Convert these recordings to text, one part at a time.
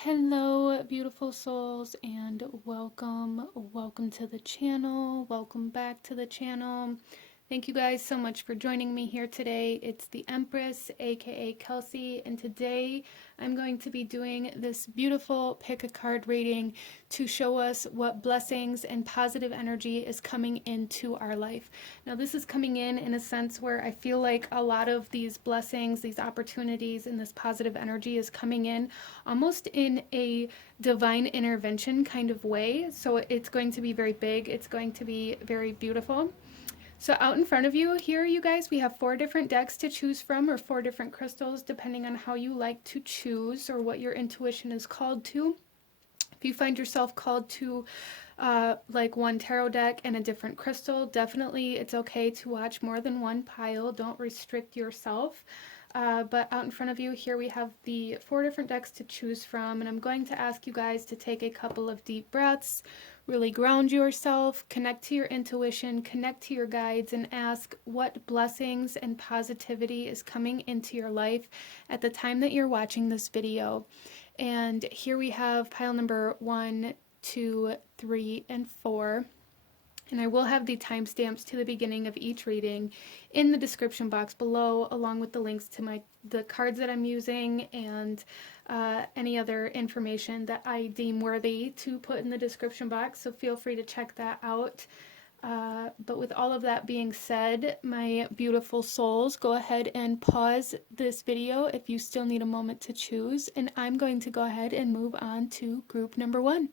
Hello, beautiful souls, and welcome. Welcome to the channel. Welcome back to the channel. Thank you guys so much for joining me here today. It's the Empress, aka Kelsey, and today I'm going to be doing this beautiful pick a card reading to show us what blessings and positive energy is coming into our life. Now, this is coming in a sense where I feel like a lot of these blessings, these opportunities, and this positive energy is coming in almost in a divine intervention kind of way. So it's going to be very big, it's going to be very beautiful. So out in front of you here, you guys, we have 4 different decks to choose from, or 4 different crystals, depending on how you like to choose or what your intuition is called to. If you find yourself called to like one tarot deck and a different crystal, definitely it's okay to watch more than one pile. Don't restrict yourself. But out in front of you here we have the 4 different decks to choose from, and I'm going to ask you guys to take a couple of deep breaths, really ground yourself, connect to your intuition, connect to your guides, and ask what blessings and positivity is coming into your life at the time that you're watching this video. And here we have pile number 1, 2, 3, and 4. And I will have the timestamps to the beginning of each reading in the description box below, along with the links to the cards that I'm using and any other information that I deem worthy to put in the description box. So feel free to check that out. But with all of that being said, my beautiful souls, go ahead and pause this video if you still need a moment to choose. And I'm going to go ahead and move on to group number 1.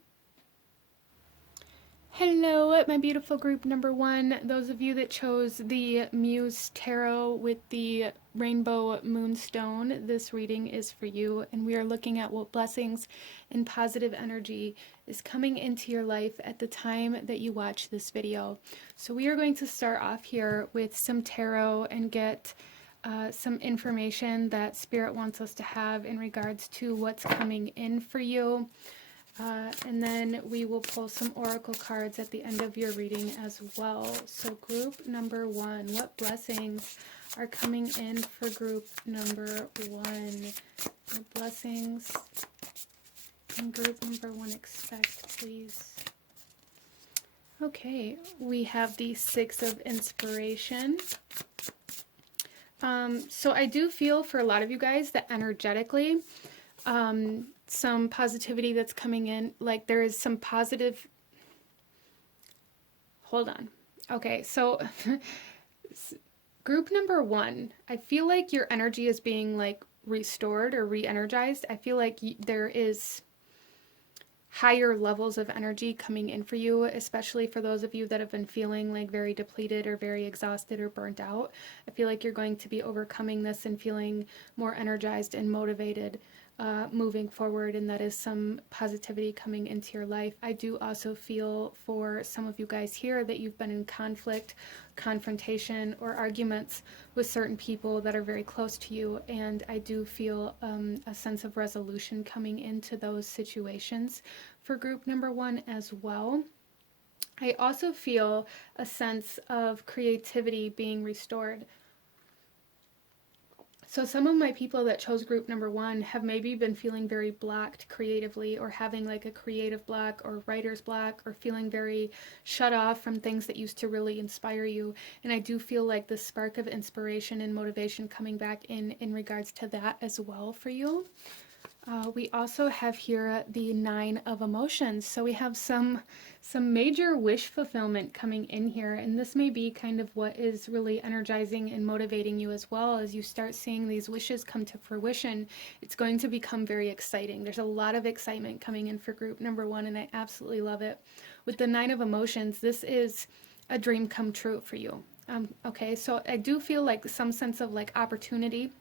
Hello, my beautiful group number 1. Those of you that chose the Muse Tarot with the Rainbow Moonstone, this reading is for you, and we are looking at what blessings and positive energy is coming into your life at the time that you watch this video. So we are going to start off here with some tarot and get some information that Spirit wants us to have in regards to what's coming in for you. And then we will pull some oracle cards at the end of your reading as well. So group number 1, what blessings are coming in for group number 1? What blessings can group number 1 expect, please? Okay, we have the 6 of Inspiration. So I do feel for a lot of you guys that energetically, some positivity that's coming in, like there is some positive, hold on. Okay, so group number 1, I feel like your energy is being like restored or re-energized. I feel like there is higher levels of energy coming in for you, especially for those of you that have been feeling like very depleted or very exhausted or burnt out. I feel like you're going to be overcoming this and feeling more energized and motivated moving forward, and that is some positivity coming into your life. I do also feel for some of you guys here that you've been in conflict, confrontation, or arguments with certain people that are very close to you, and I do feel a sense of resolution coming into those situations for group number 1 as well. I also feel a sense of creativity being restored. So some of my people that chose group number 1 have maybe been feeling very blocked creatively, or having like a creative block or writer's block, or feeling very shut off from things that used to really inspire you. And I do feel like the spark of inspiration and motivation coming back in regards to that as well for you. We also have here the 9 of Emotions. So we have some major wish fulfillment coming in here, and this may be kind of what is really energizing and motivating you as well. As you start seeing these wishes come to fruition, it's going to become very exciting. There's a lot of excitement coming in for group number 1, and I absolutely love it. With the 9 of Emotions, this is a dream come true for you. Okay, so I do feel like some sense of like opportunity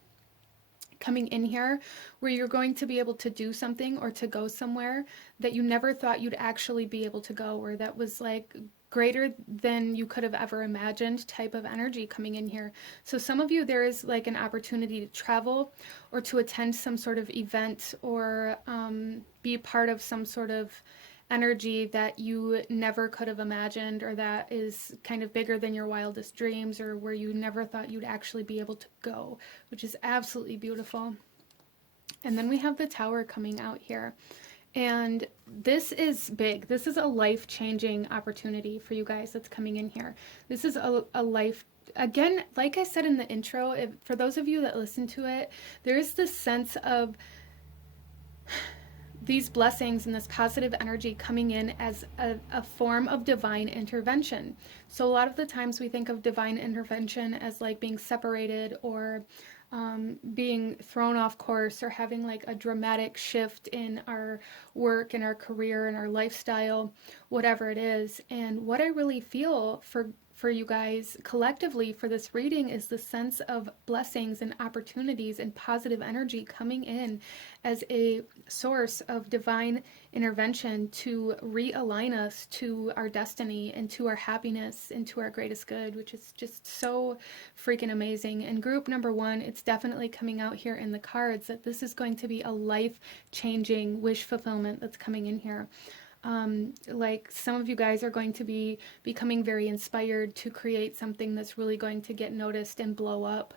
coming in here, where you're going to be able to do something or to go somewhere that you never thought you'd actually be able to go, or that was like greater than you could have ever imagined type of energy coming in here. So some of you, there is like an opportunity to travel or to attend some sort of event, or be part of some sort of energy that you never could have imagined, or that is kind of bigger than your wildest dreams, or where you never thought you'd actually be able to go, which is absolutely beautiful. And then we have the Tower coming out here. And this is big. This is a life-changing opportunity for you guys that's coming in here. This is a life, again, like I said in the intro, for those of you that listen to it, there is this sense of these blessings and this positive energy coming in as a form of divine intervention. So a lot of the times we think of divine intervention as like being separated or being thrown off course or having like a dramatic shift in our work and our career and our lifestyle, whatever it is. And what I really feel for you guys collectively for this reading is the sense of blessings and opportunities and positive energy coming in as a source of divine intervention to realign us to our destiny and to our happiness and to our greatest good, which is just so freaking amazing. And group number 1, it's definitely coming out here in the cards that this is going to be a life-changing wish fulfillment that's coming in here. Like some of you guys are going to be becoming very inspired to create something that's really going to get noticed and blow up.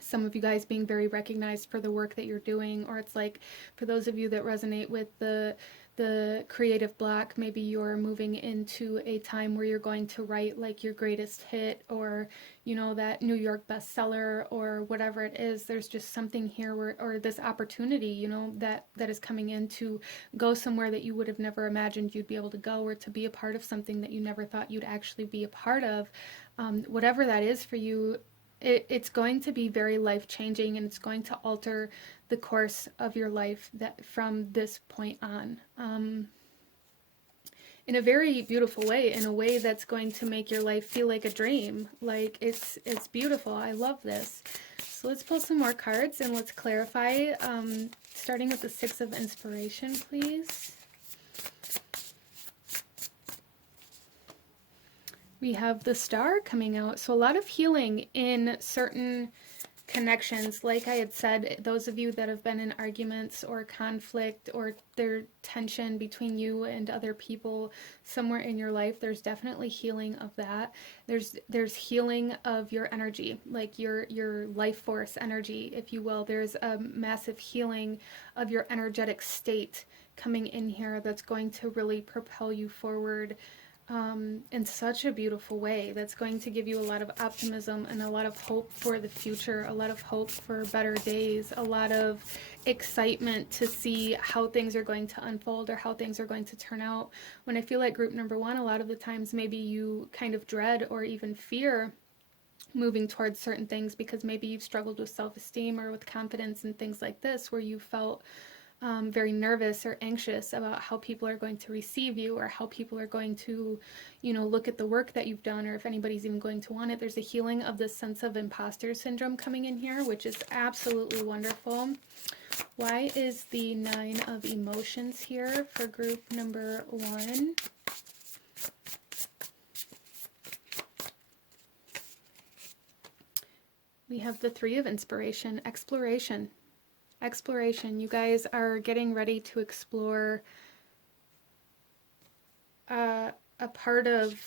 Some of you guys being very recognized for the work that you're doing, or it's like for those of you that resonate with the creative block, maybe you're moving into a time where you're going to write like your greatest hit or, you know, that New York bestseller or whatever it is. There's just something here where, or this opportunity, you know, that is coming in to go somewhere that you would have never imagined you'd be able to go, or to be a part of something that you never thought you'd actually be a part of. Whatever that is for you, it's going to be very life-changing, and it's going to alter the course of your life that from this point on, in a very beautiful way, in a way that's going to make your life feel like a dream. Like it's beautiful. I love this. So let's pull some more cards and let's clarify, starting with the 6 of Inspiration, please. We have the Star coming out. So a lot of healing in certain connections. Like I had said, those of you that have been in arguments or conflict or there's tension between you and other people somewhere in your life, there's definitely healing of that. There's healing of your energy, like your life force energy, if you will. There's a massive healing of your energetic state coming in here that's going to really propel you forward in such a beautiful way. That's going to give you a lot of optimism and a lot of hope for the future, a lot of hope for better days, a lot of excitement to see how things are going to unfold or how things are going to turn out. When I feel like group number 1, a lot of the times maybe you kind of dread or even fear moving towards certain things because maybe you've struggled with self-esteem or with confidence and things like this, where you felt very nervous or anxious about how people are going to receive you or how people are going to, you know, look at the work that you've done, or if anybody's even going to want it. There's a healing of this sense of imposter syndrome coming in here, which is absolutely wonderful. Why is the 9 of Emotions here for group number 1? We have the 3 of Inspiration, Exploration. Exploration. You guys are getting ready to explore a part of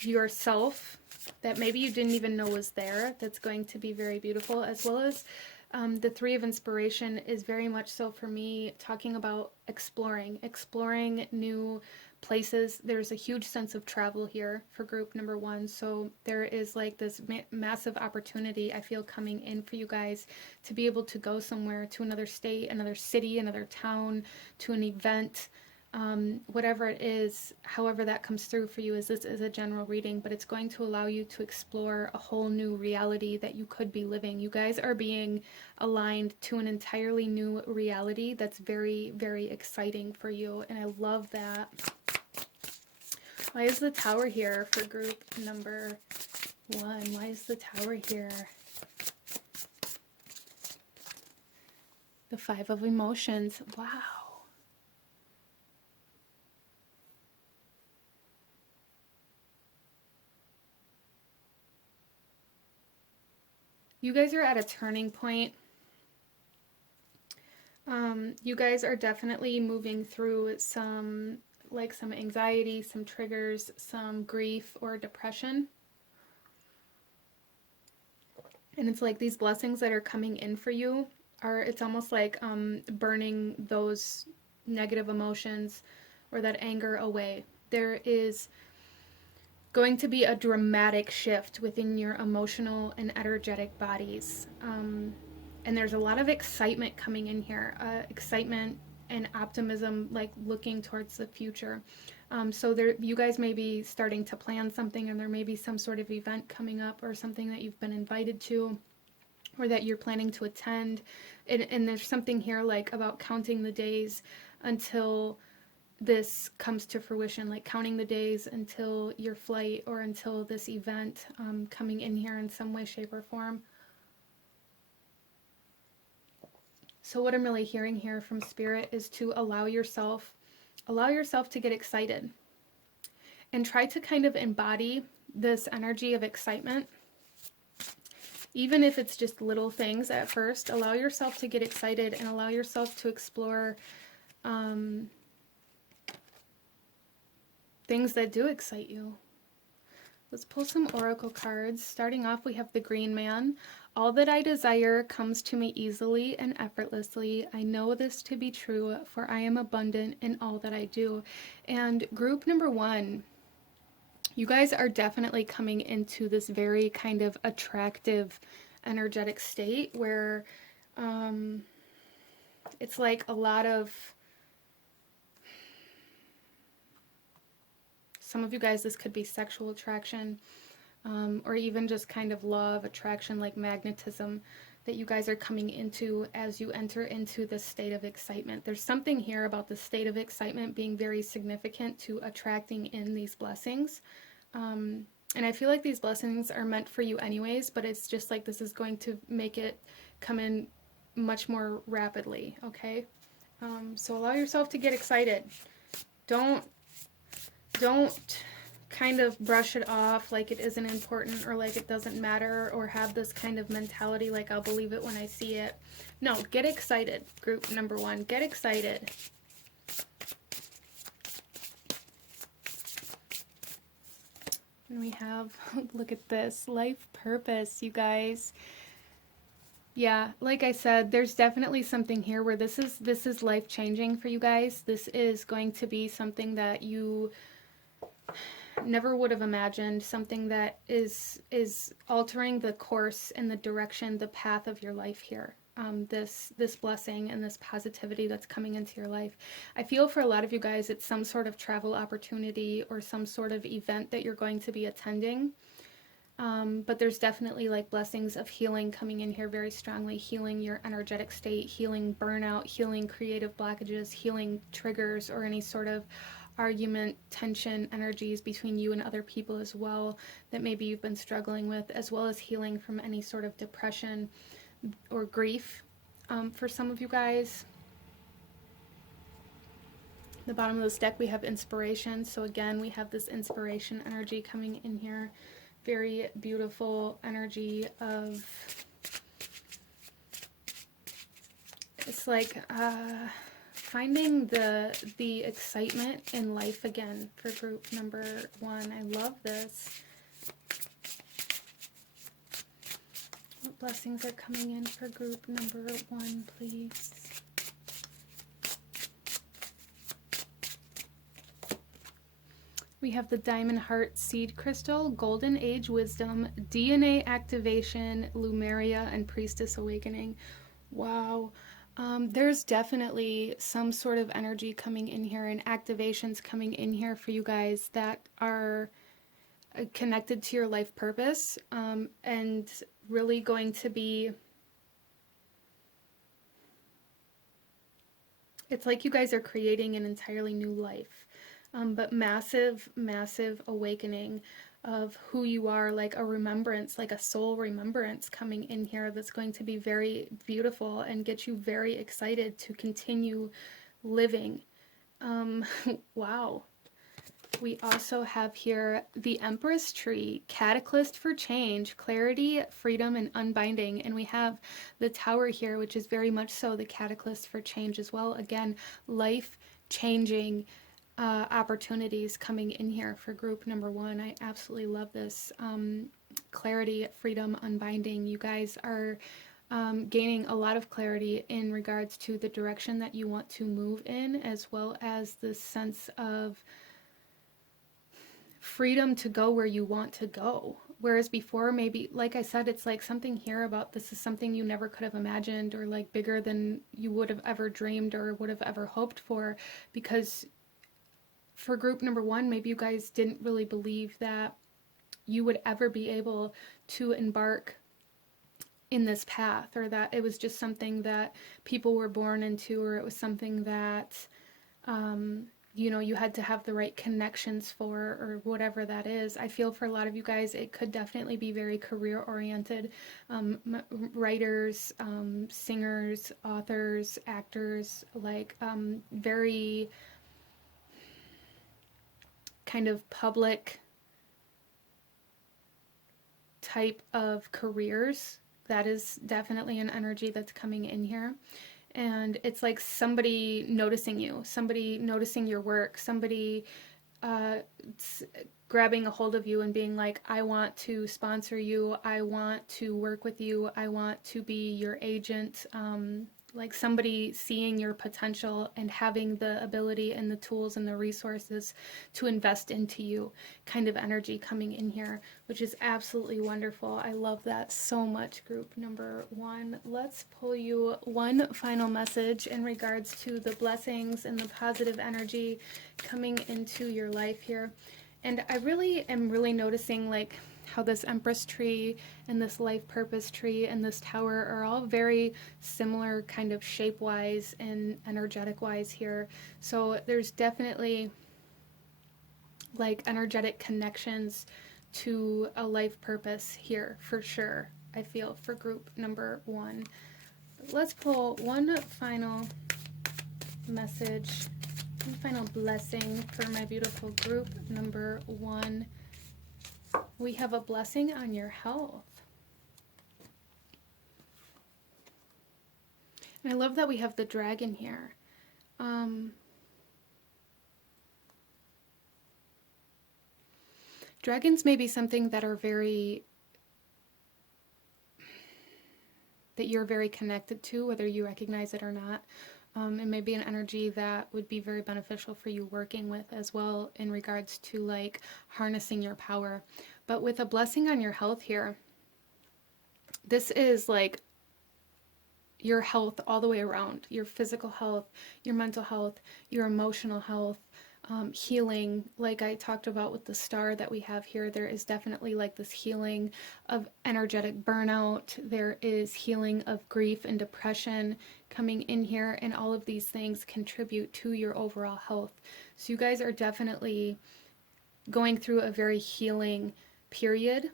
yourself that maybe you didn't even know was there, that's going to be very beautiful, as well as the 3 of Inspiration is very much so for me talking about exploring new places. There's a huge sense of travel here for group number 1, so there is like this massive opportunity I feel coming in for you guys to be able to go somewhere, to another state, another city, another town, to an event, whatever it is. However that comes through for you, is this is a general reading, but it's going to allow you to explore a whole new reality that you could be living. You guys are being aligned to an entirely new reality that's very, very exciting for you, and I love that. Why is the Tower here for group number 1? Why is the Tower here? The 5 of Emotions. Wow. You guys are at a turning point. You guys are definitely moving through some anxiety, some triggers, some grief or depression. And it's like these blessings that are coming in for you are, it's almost like burning those negative emotions or that anger away. There is going to be a dramatic shift within your emotional and energetic bodies. And there's a lot of excitement coming in here, excitement and optimism, like looking towards the future. So there, you guys may be starting to plan something, and there may be some sort of event coming up or something that you've been invited to or that you're planning to attend. And there's something here like about counting the days until this comes to fruition, like counting the days until your flight or until this event coming in here in some way, shape, or form. So what I'm really hearing here from Spirit is to allow yourself to get excited and try to kind of embody this energy of excitement. Even if it's just little things at first, allow yourself to get excited and allow yourself to explore things that do excite you. Let's pull some oracle cards. Starting off, we have the Green Man. All that I desire comes to me easily and effortlessly. I know this to be true, for I am abundant in all that I do. And group number 1, you guys are definitely coming into this very kind of attractive, energetic state where it's like a lot of, some of you guys, this could be sexual attraction, or even just kind of law of attraction, like magnetism, that you guys are coming into as you enter into this state of excitement. There's something here about the state of excitement being very significant to attracting in these blessings. And I feel like these blessings are meant for you anyways, but it's just like this is going to make it come in much more rapidly, okay? So allow yourself to get excited. Don't kind of brush it off like it isn't important or like it doesn't matter, or have this kind of mentality like I'll believe it when I see it. No, get excited, group number 1. Get excited. And we have, look at this, life purpose, you guys. Yeah, like I said, there's definitely something here where this is life-changing for you guys. This is going to be something that you never would have imagined, something that is altering the course and the direction, the path of your life here. This blessing and this positivity that's coming into your life. I feel for a lot of you guys, it's some sort of travel opportunity or some sort of event that you're going to be attending. But there's definitely like blessings of healing coming in here very strongly, healing your energetic state, healing burnout, healing creative blockages, healing triggers or any sort of argument, tension, energies between you and other people as well that maybe you've been struggling with, as well as healing from any sort of depression or grief for some of you guys. The bottom of this deck we have inspiration. So again, we have this inspiration energy coming in here. Very beautiful energy of, it's like finding the excitement in life again for group number 1. I love this. What blessings are coming in for group number 1, please? We have the Diamond Heart Seed Crystal, Golden Age Wisdom, DNA Activation, Lumeria, and Priestess Awakening. Wow. There's definitely some sort of energy coming in here and activations coming in here for you guys that are connected to your life purpose, and really going to be, it's like you guys are creating an entirely new life. But massive, massive awakening of who you are, like a remembrance, like a soul remembrance coming in here that's going to be very beautiful and get you very excited to continue living. Wow. We also have here the Empress Tree, Catalyst for Change, Clarity, Freedom, and Unbinding. And we have the Tower here, which is very much so the catalyst for change as well. Again, life-changing opportunities coming in here for group number 1. I absolutely love this. clarity, freedom, unbinding. You guys are gaining a lot of clarity in regards to the direction that you want to move in, as well as the sense of freedom to go where you want to go. Whereas before, maybe, like I said, it's like something here about this is something you never could have imagined, or like bigger than you would have ever dreamed or would have ever hoped for. Because for group number one, maybe you guys didn't really believe that you would ever be able to embark in this path, or that it was just something that people were born into, or it was something that you had to have the right connections for, or whatever that is. I feel for a lot of you guys, it could definitely be very career oriented. Writers, singers, authors, actors, like very kind of public type of careers. That is definitely an energy that's coming in here. And it's like somebody noticing you, somebody noticing your work, somebody grabbing a hold of you and being like, I want to sponsor you, I want to work with you, I want to be your agent. Like somebody seeing your potential and having the ability and the tools and the resources to invest into you, kind of energy coming in here, which is absolutely wonderful. I love that so much, group number one. Let's pull you one final message in regards to the blessings and the positive energy coming into your life here. And I really am noticing like how this Empress tree and this life purpose tree and this tower are all very similar kind of shape-wise and energetic-wise here. So there's definitely like energetic connections to a life purpose here for sure, I feel, for group number one. But let's pull one final message, one final blessing for my beautiful group number one. We have a blessing on your health. And I love that we have the dragon here. Dragons may be something that are that you're very connected to, whether you recognize it or not. It may be an energy that would be very beneficial for you working with as well, in regards to like harnessing your power. But with a blessing on your health here, this is like your health all the way around, your physical health, your mental health, your emotional health, healing. Like I talked about with the star that we have here, there is definitely like this healing of energetic burnout. There is healing of grief and depression coming in here, and all of these things contribute to your overall health. So you guys are definitely going through a very healing period,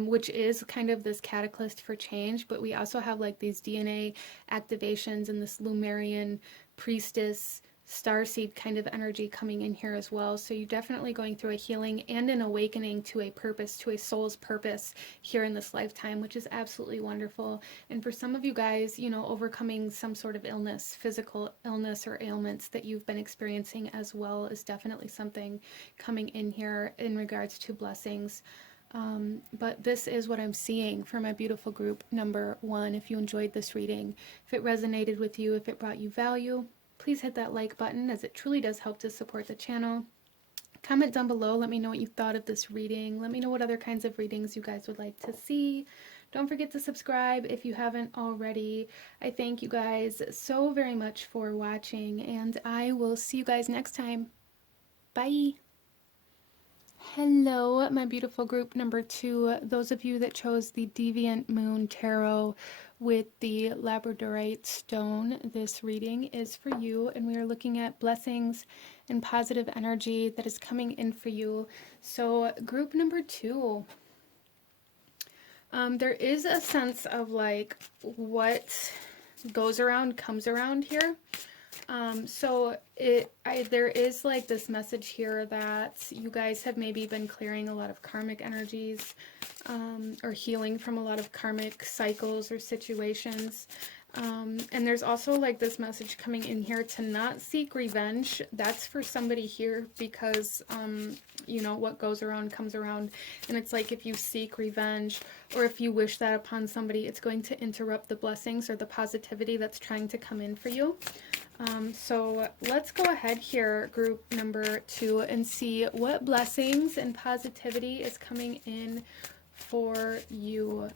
which is kind of this catalyst for change. But we also have like these DNA activations and this Lumerian priestess starseed kind of energy coming in here as well. So you're definitely going through a healing and an awakening to a purpose, to a soul's purpose here in this lifetime, which is absolutely wonderful. And for some of you guys, overcoming some sort of illness, physical illness or ailments that you've been experiencing as well, is definitely something coming in here in regards to blessings. But this is what I'm seeing for my beautiful group number one. If you enjoyed this reading, if it resonated with you, if it brought you value, please hit that like button, as it truly does help to support the channel. Comment down below, let me know what you thought of this reading. Let me know what other kinds of readings you guys would like to see. Don't forget to subscribe if you haven't already. I thank you guys so very much for watching, and I will see you guys next time. Bye! Hello, my beautiful group number two. Those of you that chose the Deviant Moon Tarot with the Labradorite stone, this reading is for you, and we are looking at blessings and positive energy that is coming in for you. So group number two, there is a sense of like what goes around comes around here. So there is like this message here that you guys have maybe been clearing a lot of karmic energies, or healing from a lot of karmic cycles or situations. And there's also like this message coming in here to not seek revenge. That's for somebody here because, you know, what goes around comes around. And it's like if you seek revenge or if you wish that upon somebody, it's going to interrupt the blessings or the positivity that's trying to come in for you. So let's go ahead here, group number 2, and see what blessings and positivity is coming in for you.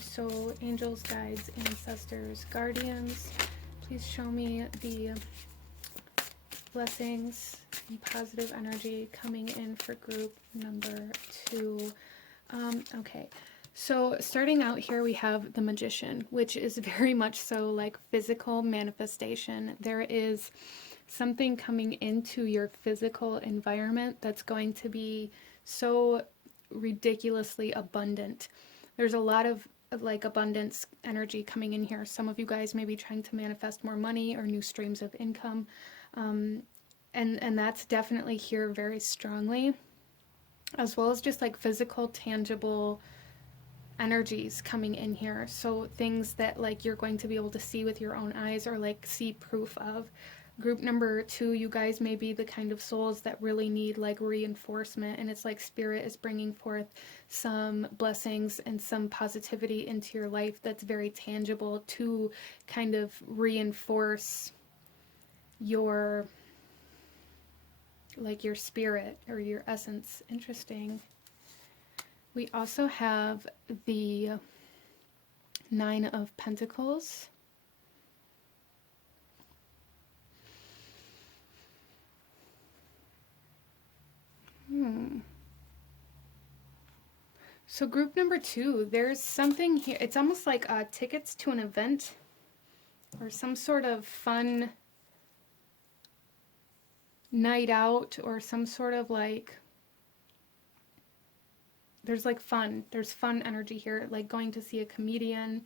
So angels, guides, ancestors, guardians, please show me the blessings and positive energy coming in for group number 2. Okay, so starting out here we have the Magician, which is very much so like physical manifestation. There is something coming into your physical environment that's going to be so ridiculously abundant. There's a lot of like abundance energy coming in here. Some of you guys may be trying to manifest more money or new streams of income. And that's definitely here very strongly, as well as just like physical, tangible energies coming in here. So things that like you're going to be able to see with your own eyes or like see proof of. Group number 2, you guys may be the kind of souls that really need like reinforcement, and it's like Spirit is bringing forth some blessings and some positivity into your life that's very tangible to kind of reinforce your like your spirit or your essence. Interesting. We also have the 9 of Pentacles. So group number 2, there's something here. It's almost like tickets to an event or some sort of fun night out or some sort of like, there's like fun. There's fun energy here, like going to see a comedian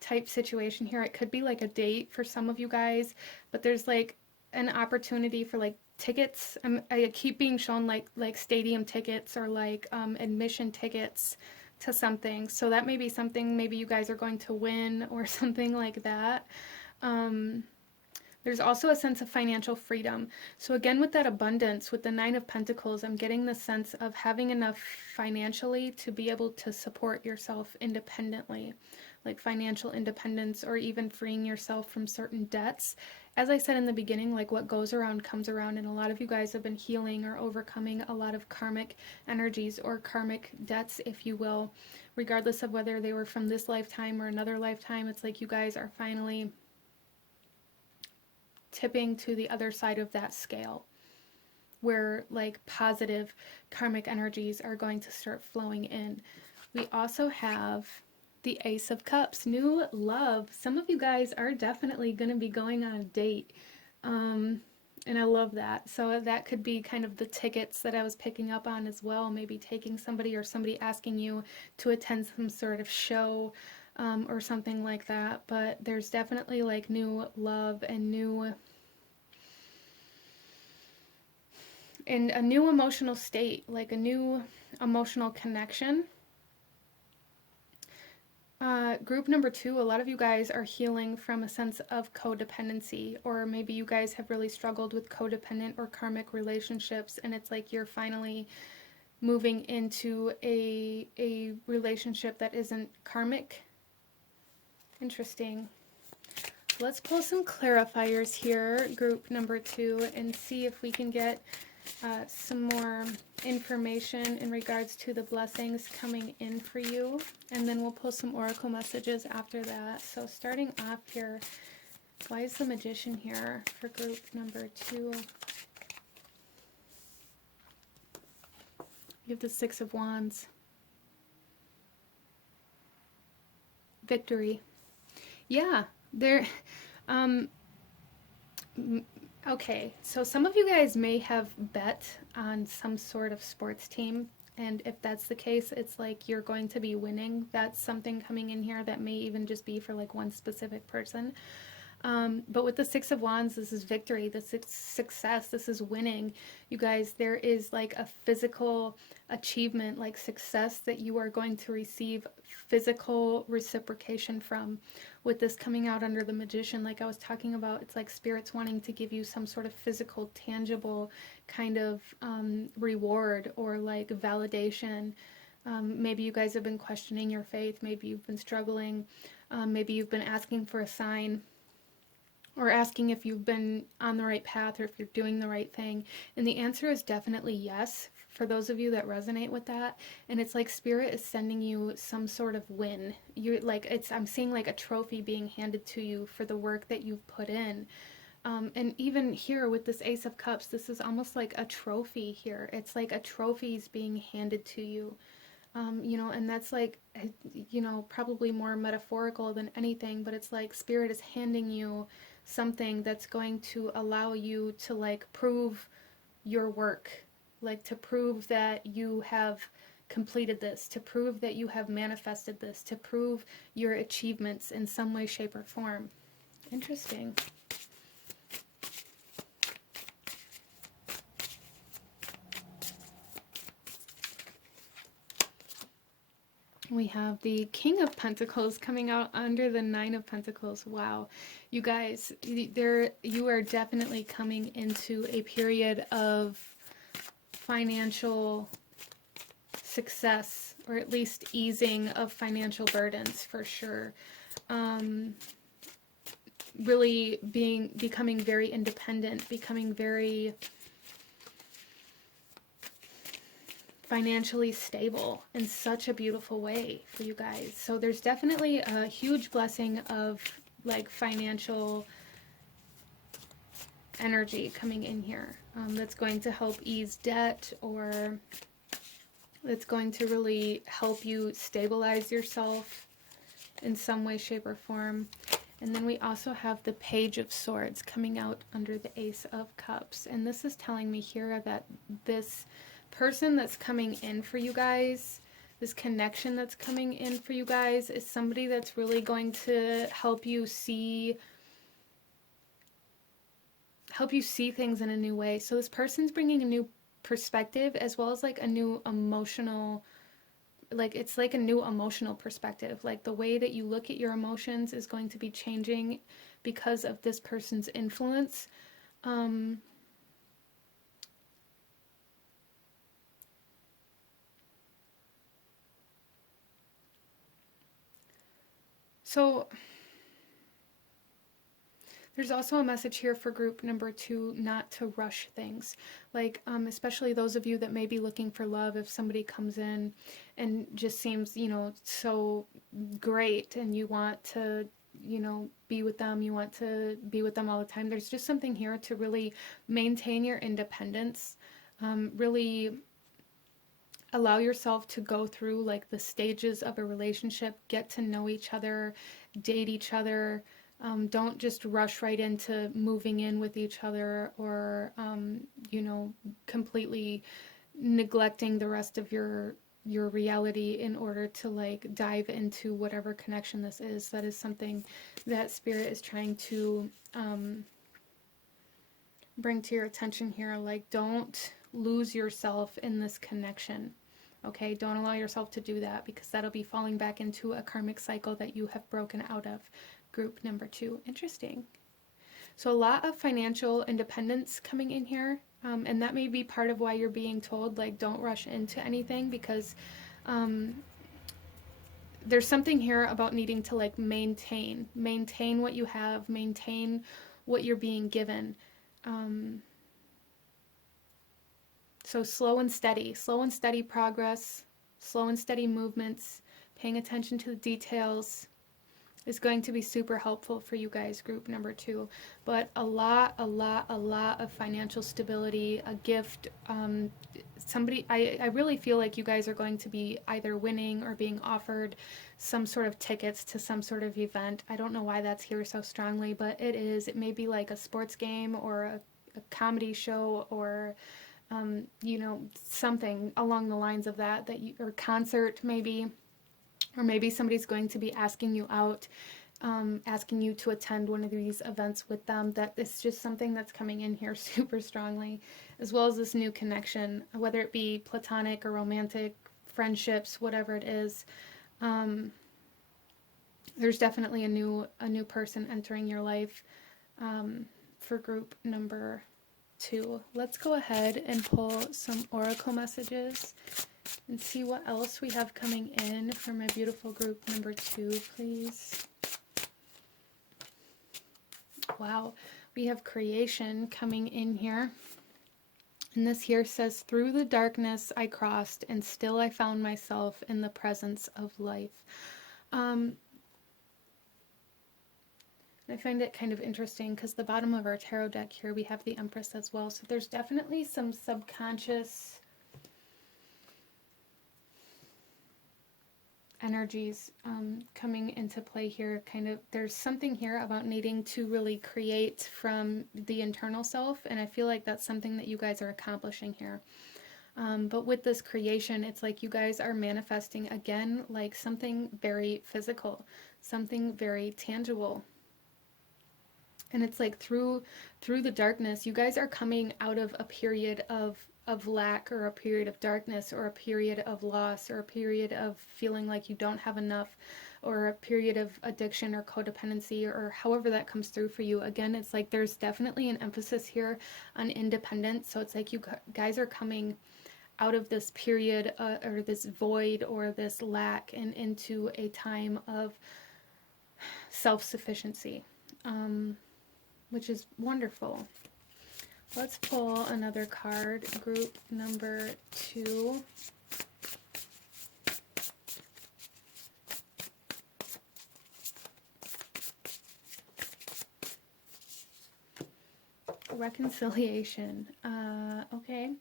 type situation here. It could be like a date for some of you guys, but there's like an opportunity for like tickets. I keep being shown like stadium tickets or like admission tickets to something. So that may be something maybe you guys are going to win or something like that. There's also a sense of financial freedom. So again, with that abundance, with the 9 of Pentacles, I'm getting the sense of having enough financially to be able to support yourself independently, like financial independence, or even freeing yourself from certain debts. As I said in the beginning, like what goes around comes around, and a lot of you guys have been healing or overcoming a lot of karmic energies or karmic debts, if you will, regardless of whether they were from this lifetime or another lifetime. It's like you guys are finally tipping to the other side of that scale, where like positive karmic energies are going to start flowing in. We also have the Ace of Cups, new love. Some of you guys are definitely going to be going on a date. And I love that. So that could be kind of the tickets that I was picking up on as well. Maybe taking somebody or somebody asking you to attend some sort of show or something like that. But there's definitely like new love and a new emotional state, like a new emotional connection. Group number 2, a lot of you guys are healing from a sense of codependency, or maybe you guys have really struggled with codependent or karmic relationships, and it's like you're finally moving into a relationship that isn't karmic. Interesting. Let's pull some clarifiers here, group number 2, and see if we can get some more information in regards to the blessings coming in for you, and then we'll pull some oracle messages after that. So starting off here, why is the Magician here for group number 2? You have the 6 of Wands. Victory. Yeah, there okay, so some of you guys may have bet on some sort of sports team, and if that's the case, it's like you're going to be winning. That's something coming in here that may even just be for like one specific person. But with the Six of Wands, this is victory, this is success, this is winning. You guys, there is like a physical achievement, like success that you are going to receive physical reciprocation from. With this coming out under the Magician, like I was talking about, it's like Spirit's wanting to give you some sort of physical, tangible kind of reward or like validation. Maybe you guys have been questioning your faith. Maybe you've been struggling. Maybe you've been asking for a sign, or asking if you've been on the right path or if you're doing the right thing. And the answer is definitely yes, for those of you that resonate with that. And it's like Spirit is sending you some sort of win. You're like, I'm seeing like a trophy being handed to you for the work that you've put in. And even here with this Ace of Cups, this is almost like a trophy here. It's like a trophy's being handed to you. And that's like, probably more metaphorical than anything, but it's like Spirit is handing you something that's going to allow you to like prove your work, like to prove that you have completed this, to prove that you have manifested this, to prove your achievements in some way, shape, or form. Interesting. We have the King of Pentacles coming out under the Nine of Pentacles. Wow. You guys, you are definitely coming into a period of financial success, or at least easing of financial burdens for sure. Really becoming very independent, becoming very financially stable in such a beautiful way for you guys. So there's definitely a huge blessing of like financial energy coming in here, that's going to help ease debt, or that's going to really help you stabilize yourself in some way, shape, or form. And then we also have the Page of Swords coming out under the Ace of Cups. And this is telling me here that this person that's coming in for you guys, this connection that's coming in for you guys, is somebody that's really going to help you see things in a new way. So this person's bringing a new perspective, as well as like a new emotional, like it's like a new emotional perspective. Like the way that you look at your emotions is going to be changing because of this person's influence. So there's also a message here for group number 2, not to rush things. Like, especially those of you that may be looking for love, if somebody comes in and just seems, so great, and you want to, be with them, you want to be with them all the time. There's just something here to really maintain your independence, really allow yourself to go through like the stages of a relationship, get to know each other, date each other. Don't just rush right into moving in with each other, or, completely neglecting the rest of your reality in order to like dive into whatever connection this is. That is something that Spirit is trying to bring to your attention here. Like, don't lose yourself in this connection. Okay, don't allow yourself to do that, because that'll be falling back into a karmic cycle that you have broken out of. Group number 2. Interesting. So a lot of financial independence coming in here, and that may be part of why you're being told, like, don't rush into anything, because there's something here about needing to like maintain what you have, maintain what you're being given. So slow and steady progress, slow and steady movements, paying attention to the details is going to be super helpful for you guys, group number 2. But a lot of financial stability, a gift. I really feel like you guys are going to be either winning or being offered some sort of tickets to some sort of event. I don't know why that's here so strongly, but it is. It may be like a sports game or a comedy show, or something along the lines of that or concert maybe, or maybe somebody's going to be asking you out asking you to attend one of these events with them. That it's just something that's coming in here super strongly, as well as this new connection, whether it be platonic or romantic, friendships, whatever it is. There's definitely a new person entering your life for group number 2. Let's go ahead and pull some oracle messages and see what else we have coming in for my beautiful group number 2, please. Wow, we have creation coming in here. And this here says, through the darkness I crossed, and still I found myself in the presence of life. I find it kind of interesting because the bottom of our tarot deck here, we have the Empress as well. So there's definitely some subconscious energies coming into play here. Kind of, there's something here about needing to really create from the internal self. And I feel like that's something that you guys are accomplishing here. But with this creation, it's like you guys are manifesting again, like something very physical, something very tangible. And it's like through the darkness, you guys are coming out of a period of lack, or a period of darkness, or a period of loss, or a period of feeling like you don't have enough, or a period of addiction or codependency, or however that comes through for you. Again, it's like there's definitely an emphasis here on independence. So it's like you guys are coming out of this period or this void or this lack and into a time of self-sufficiency. Which is wonderful. Let's pull another card, group number 2. Reconciliation. Okay.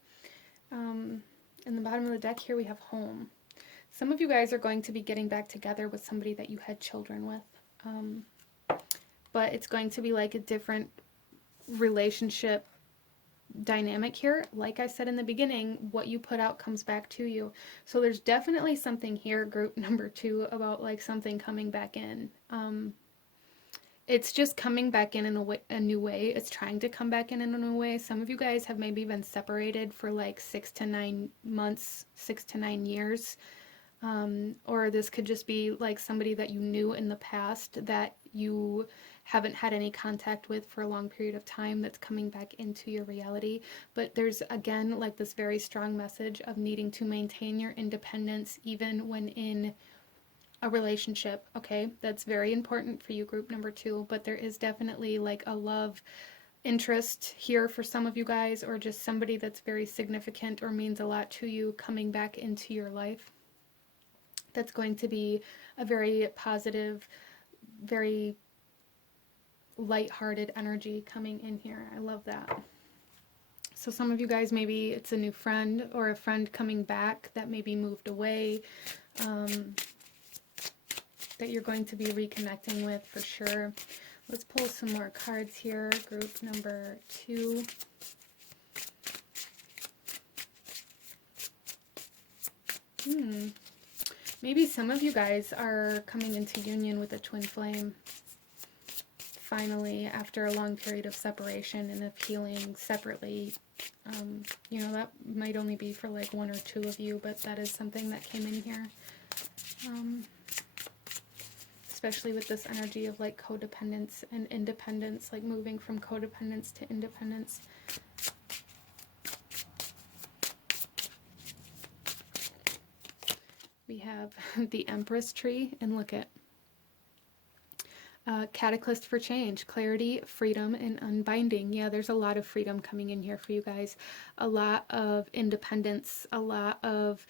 In the bottom of the deck here we have home. Some of you guys are going to be getting back together with somebody that you had children with. But it's going to be like a different relationship dynamic here. Like I said in the beginning, what you put out comes back to you. So there's definitely something here, group number 2, about like something coming back in. It's just coming back in a new way. It's trying to come back in a new way. Some of you guys have maybe been separated for like 6 to 9 months, 6 to 9 years. Or this could just be like somebody that you knew in the past that you haven't had any contact with for a long period of time that's coming back into your reality. But there's, again, like this very strong message of needing to maintain your independence even when in a relationship, okay? That's very important for you, group number 2. But there is definitely like a love interest here for some of you guys, or just somebody that's very significant or means a lot to you coming back into your life. That's going to be a very positive, very lighthearted energy coming in here. I love that. So some of you guys, maybe it's a new friend or a friend coming back that maybe moved away, that you're going to be reconnecting with for sure. Let's pull some more cards here. Group number 2. Maybe some of you guys are coming into union with a twin flame. Finally, after a long period of separation and of healing separately. You know, that might only be for like 1 or 2 of you, but that is something that came in here. Especially with this energy of like codependence and independence, like moving from codependence to independence. We have the Empress tree, and look at Cataclysm for change, clarity, freedom, and unbinding. Yeah, there's a lot of freedom coming in here for you guys. A lot of independence, a lot of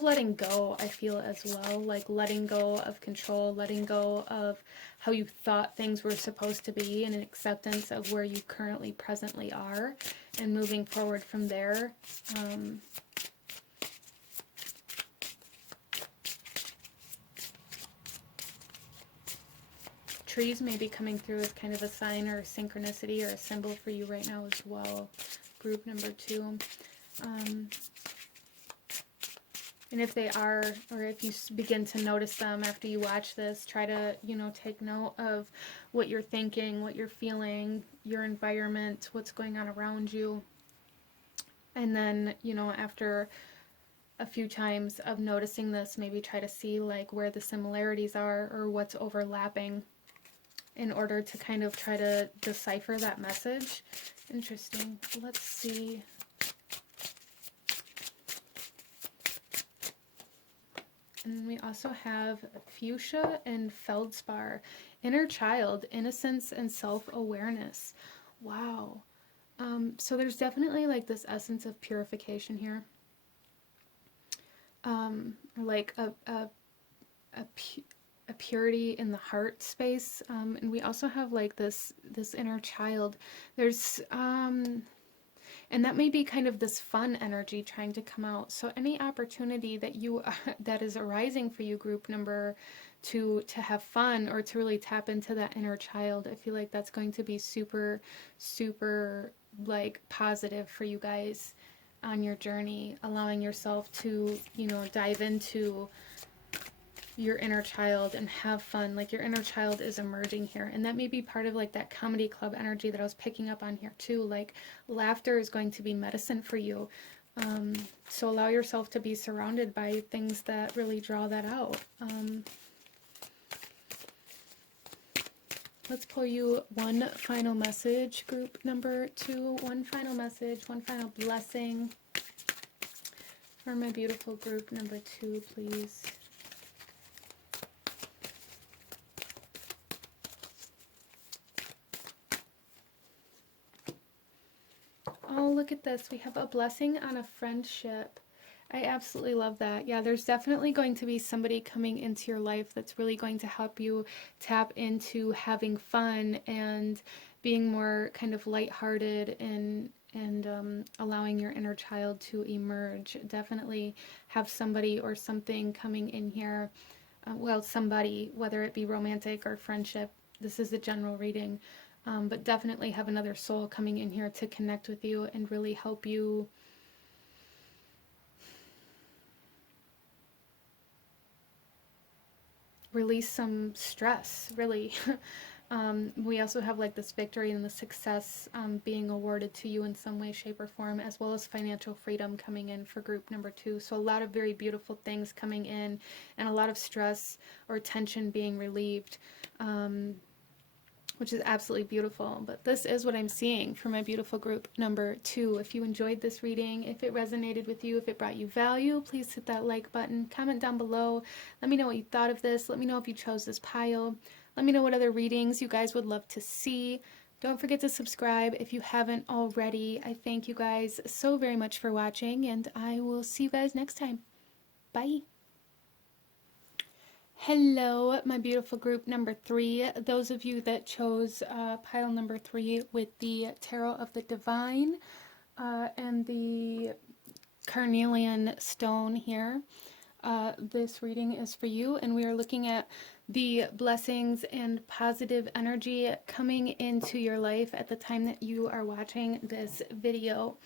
letting go, I feel, as well. Like letting go of control, letting go of how you thought things were supposed to be, and an acceptance of where you currently, presently are, and moving forward from there. Trees may be coming through as kind of a sign or a synchronicity or a symbol for you right now as well. Group number 2. And if they are, or if you begin to notice them after you watch this, try to, you know, take note of what you're thinking, what you're feeling, your environment, what's going on around you. And then, you know, after a few times of noticing this, maybe try to see like where the similarities are or what's overlapping in order to kind of try to decipher that message. Interesting. Let's see. And we also have fuchsia and feldspar, inner child, innocence and self-awareness. Wow. So there's definitely like this essence of purification here. Like a purity in the heart space. And we also have like this inner child. There's and that may be kind of this fun energy trying to come out. So any opportunity that that is arising for you, group number 2, to have fun or to really tap into that inner child, I feel like that's going to be super, super like positive for you guys on your journey, allowing yourself to, you know, dive into your inner child and have fun. Like your inner child is emerging here, and that may be part of like that comedy club energy that I was picking up on here too. Like laughter is going to be medicine for you, so allow yourself to be surrounded by things that really draw that out. Let's pull you one final message, group number 2. One final message, one final blessing for my beautiful group number 2, please. Oh, look at this. We have a blessing on a friendship. I absolutely love that. Yeah, there's definitely going to be somebody coming into your life that's really going to help you tap into having fun and being more kind of lighthearted and allowing your inner child to emerge. Definitely have somebody or something coming in here. Well, somebody, whether it be romantic or friendship. This is a general reading. But definitely have another soul coming in here to connect with you and really help you release some stress, really. We also have like this victory and the success being awarded to you in some way, shape, or form, as well as financial freedom coming in for group number 2. So a lot of very beautiful things coming in and a lot of stress or tension being relieved. Which is absolutely beautiful. But this is what I'm seeing for my beautiful group number 2. If you enjoyed this reading, if it resonated with you, if it brought you value, please hit that like button. Comment down below. Let me know what you thought of this. Let me know if you chose this pile. Let me know what other readings you guys would love to see. Don't forget to subscribe if you haven't already. I thank you guys so very much for watching, and I will see you guys next time. Bye. Hello, my beautiful group number 3. Those of you that chose pile number 3 with the Tarot of the Divine and the carnelian stone here, this reading is for you, and we are looking at the blessings and positive energy coming into your life at the time that you are watching this video.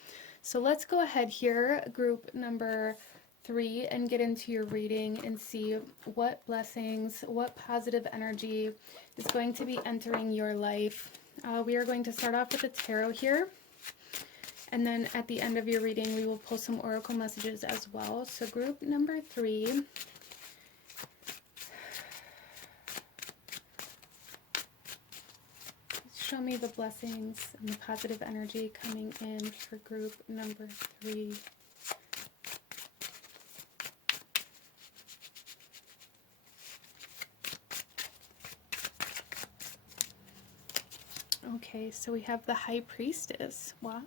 So let's go ahead here, group number 3, and get into your reading and see what blessings, what positive energy is going to be entering your life. We are going to start off with the tarot here, and then at the end of your reading we will pull some oracle messages as well. So group number 3, show me the blessings and the positive energy coming in for group number 3. Okay, so we have the High Priestess. Wow.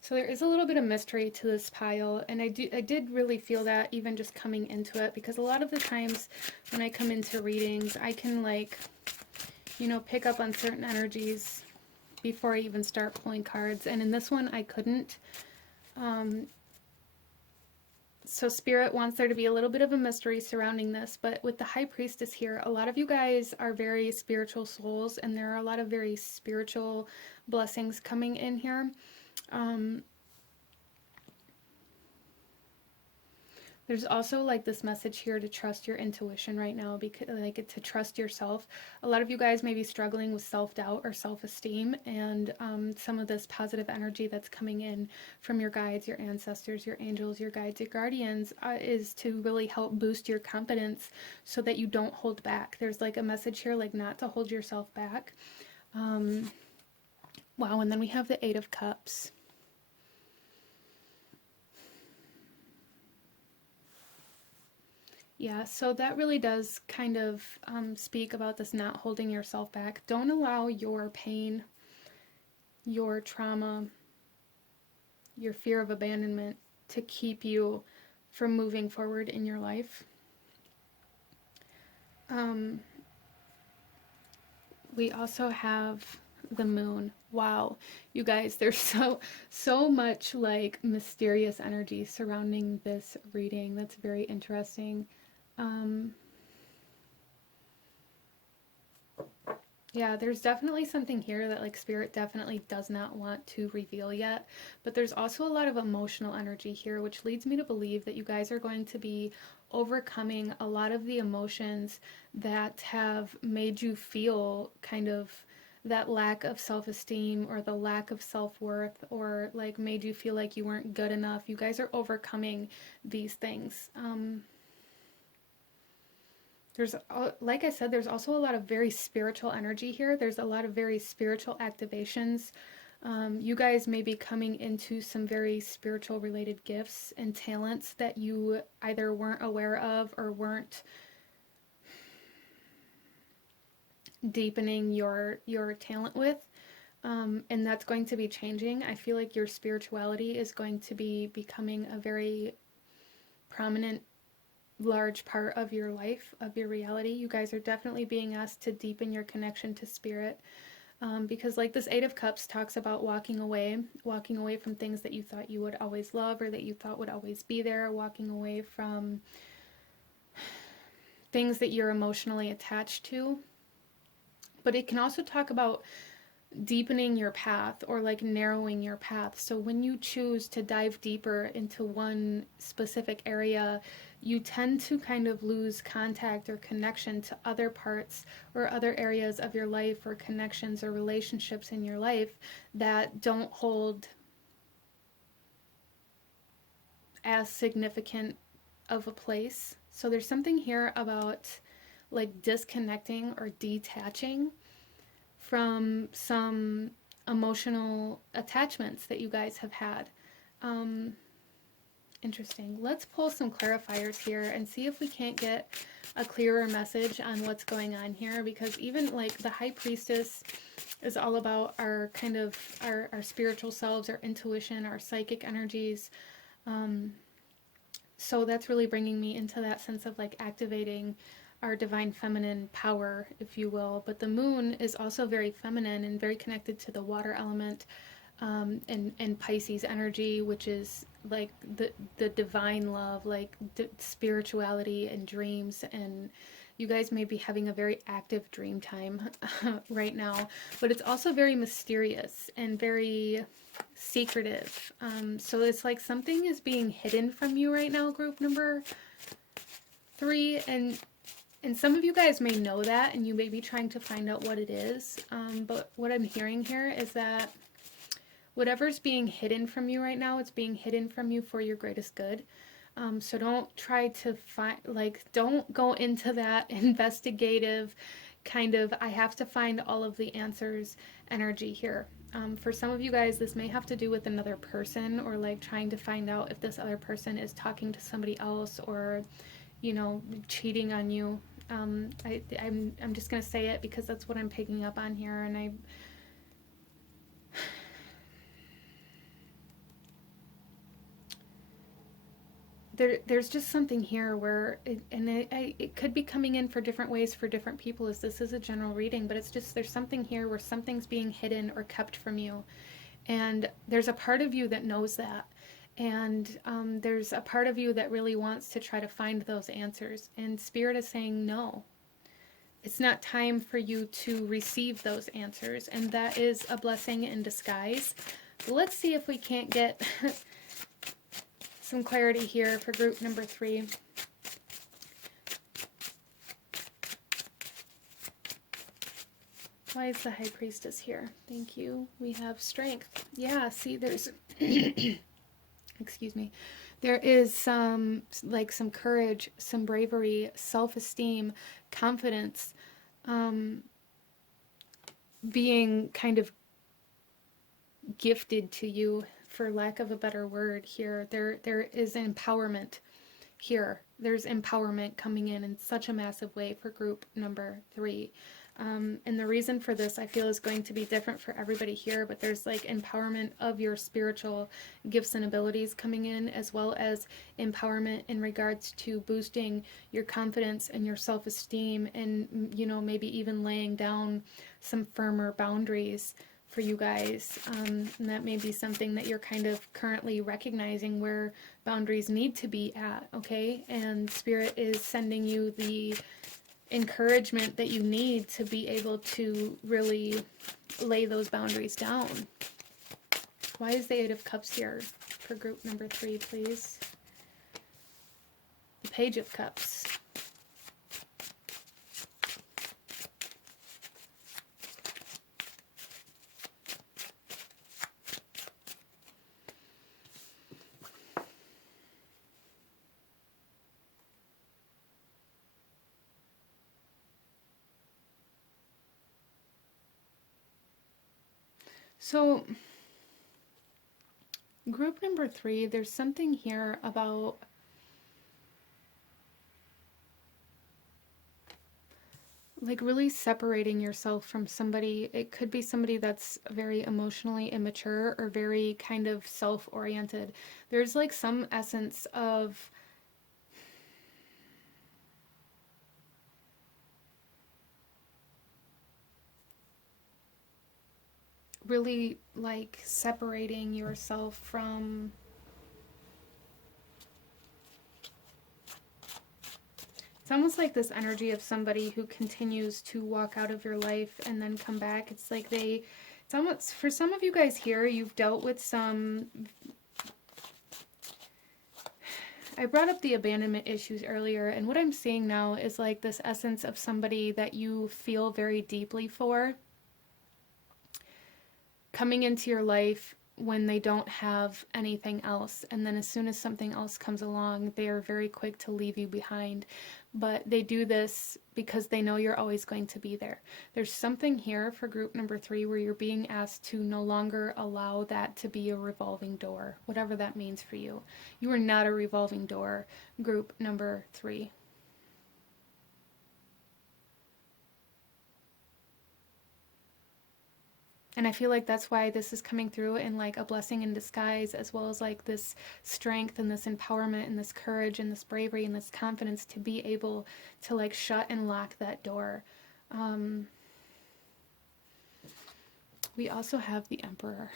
So there is a little bit of mystery to this pile, and I did really feel that even just coming into it, because a lot of the times when I come into readings, I can, like, you know, pick up on certain energies before I even start pulling cards, and in this one I couldn't. So Spirit wants there to be a little bit of a mystery surrounding this, but with the High Priestess here, a lot of you guys are very spiritual souls, and there are a lot of very spiritual blessings coming in here. There's also like this message here to trust your intuition right now, because like to trust yourself. A lot of you guys may be struggling with self-doubt or self-esteem, and some of this positive energy that's coming in from your guides, your ancestors, your angels, your guides, your guardians is to really help boost your confidence so that you don't hold back. There's like a message here like not to hold yourself back. Wow, and then we have the Eight of Cups. Yeah, so that really does kind of speak about this not holding yourself back. Don't allow your pain, your trauma, your fear of abandonment to keep you from moving forward in your life. We also have the moon. Wow, you guys, there's so much like mysterious energy surrounding this reading. That's very interesting. Yeah, there's definitely something here that like Spirit definitely does not want to reveal yet, but there's also a lot of emotional energy here, which leads me to believe that you guys are going to be overcoming a lot of the emotions that have made you feel kind of that lack of self-esteem or the lack of self-worth, or like made you feel like you weren't good enough. You guys are overcoming these things. There's, like I said, there's also a lot of very spiritual energy here. There's a lot of very spiritual activations. You guys may be coming into some very spiritual related gifts and talents that you either weren't aware of or weren't deepening your talent with. And that's going to be changing. I feel like your spirituality is going to be becoming a very prominent large part of your life, of your reality. You guys are definitely being asked to deepen your connection to Spirit, because like this Eight of Cups talks about walking away from things that you thought you would always love or that you thought would always be there, walking away from things that you're emotionally attached to. But it can also talk about deepening your path or like narrowing your path. So when you choose to dive deeper into one specific area, you tend to kind of lose contact or connection to other parts or other areas of your life, or connections or relationships in your life that don't hold as significant of a place. So there's something here about like disconnecting or detaching from some emotional attachments that you guys have had. Interesting. Let's pull some clarifiers here and see if we can't get a clearer message on what's going on here, because even like the High Priestess is all about our kind of our spiritual selves, our intuition, our psychic energies. So that's really bringing me into that sense of like activating our divine feminine power, if you will. But the moon is also very feminine and very connected to the water element, and Pisces energy, which is like the divine love, like spirituality and dreams. And you guys may be having a very active dream time right now, but it's also very mysterious and very secretive. So it's like something is being hidden from you right now, group number 3, and some of you guys may know that, and you may be trying to find out what it is. But what I'm hearing here is that whatever's being hidden from you right now, it's being hidden from you for your greatest good. So don't try to find, like, don't go into that investigative kind of, I have to find all of the answers energy here. For some of you guys, this may have to do with another person, or like trying to find out if this other person is talking to somebody else, or, you know, cheating on you. I'm just going to say it because that's what I'm picking up on here, and there's just something here where, it could be coming in for different ways for different people, as this is a general reading, but it's just there's something here where something's being hidden or kept from you, and there's a part of you that knows that. And there's a part of you that really wants to try to find those answers. And Spirit is saying, no, it's not time for you to receive those answers. And that is a blessing in disguise. But let's see if we can't get some clarity here for group number 3. Why is the High Priestess here? Thank you. We have strength. Yeah, see, there's... excuse me. There is some courage, some bravery, self-esteem, confidence, being kind of gifted to you, for lack of a better word here. There is empowerment here. There's empowerment coming in such a massive way for group number 3. And the reason for this, I feel, is going to be different for everybody here, but there's like empowerment of your spiritual gifts and abilities coming in, as well as empowerment in regards to boosting your confidence and your self-esteem, and, you know, maybe even laying down some firmer boundaries for you guys. And that may be something that you're kind of currently recognizing where boundaries need to be at, okay? And Spirit is sending you the encouragement that you need to be able to really lay those boundaries down. Why is the 8 of Cups here for group number 3, please? The Page of Cups. So, group number 3, there's something here about like really separating yourself from somebody. It could be somebody that's very emotionally immature or very kind of self-oriented. There's like some essence of really like separating yourself from it's almost like this energy of somebody who continues to walk out of your life and then come back. It's like it's almost, for some of you guys here, you've dealt with some, I brought up the abandonment issues earlier, and what I'm seeing now is like this essence of somebody that you feel very deeply for coming into your life when they don't have anything else, and then as soon as something else comes along, they are very quick to leave you behind. But they do this because they know you're always going to be there. There's something here for group number 3 where you're being asked to no longer allow that to be a revolving door, whatever that means for you. You are not a revolving door, group number 3. And I feel like that's why this is coming through in like a blessing in disguise, as well as like this strength and this empowerment and this courage and this bravery and this confidence to be able to like shut and lock that door. We also have the Emperor.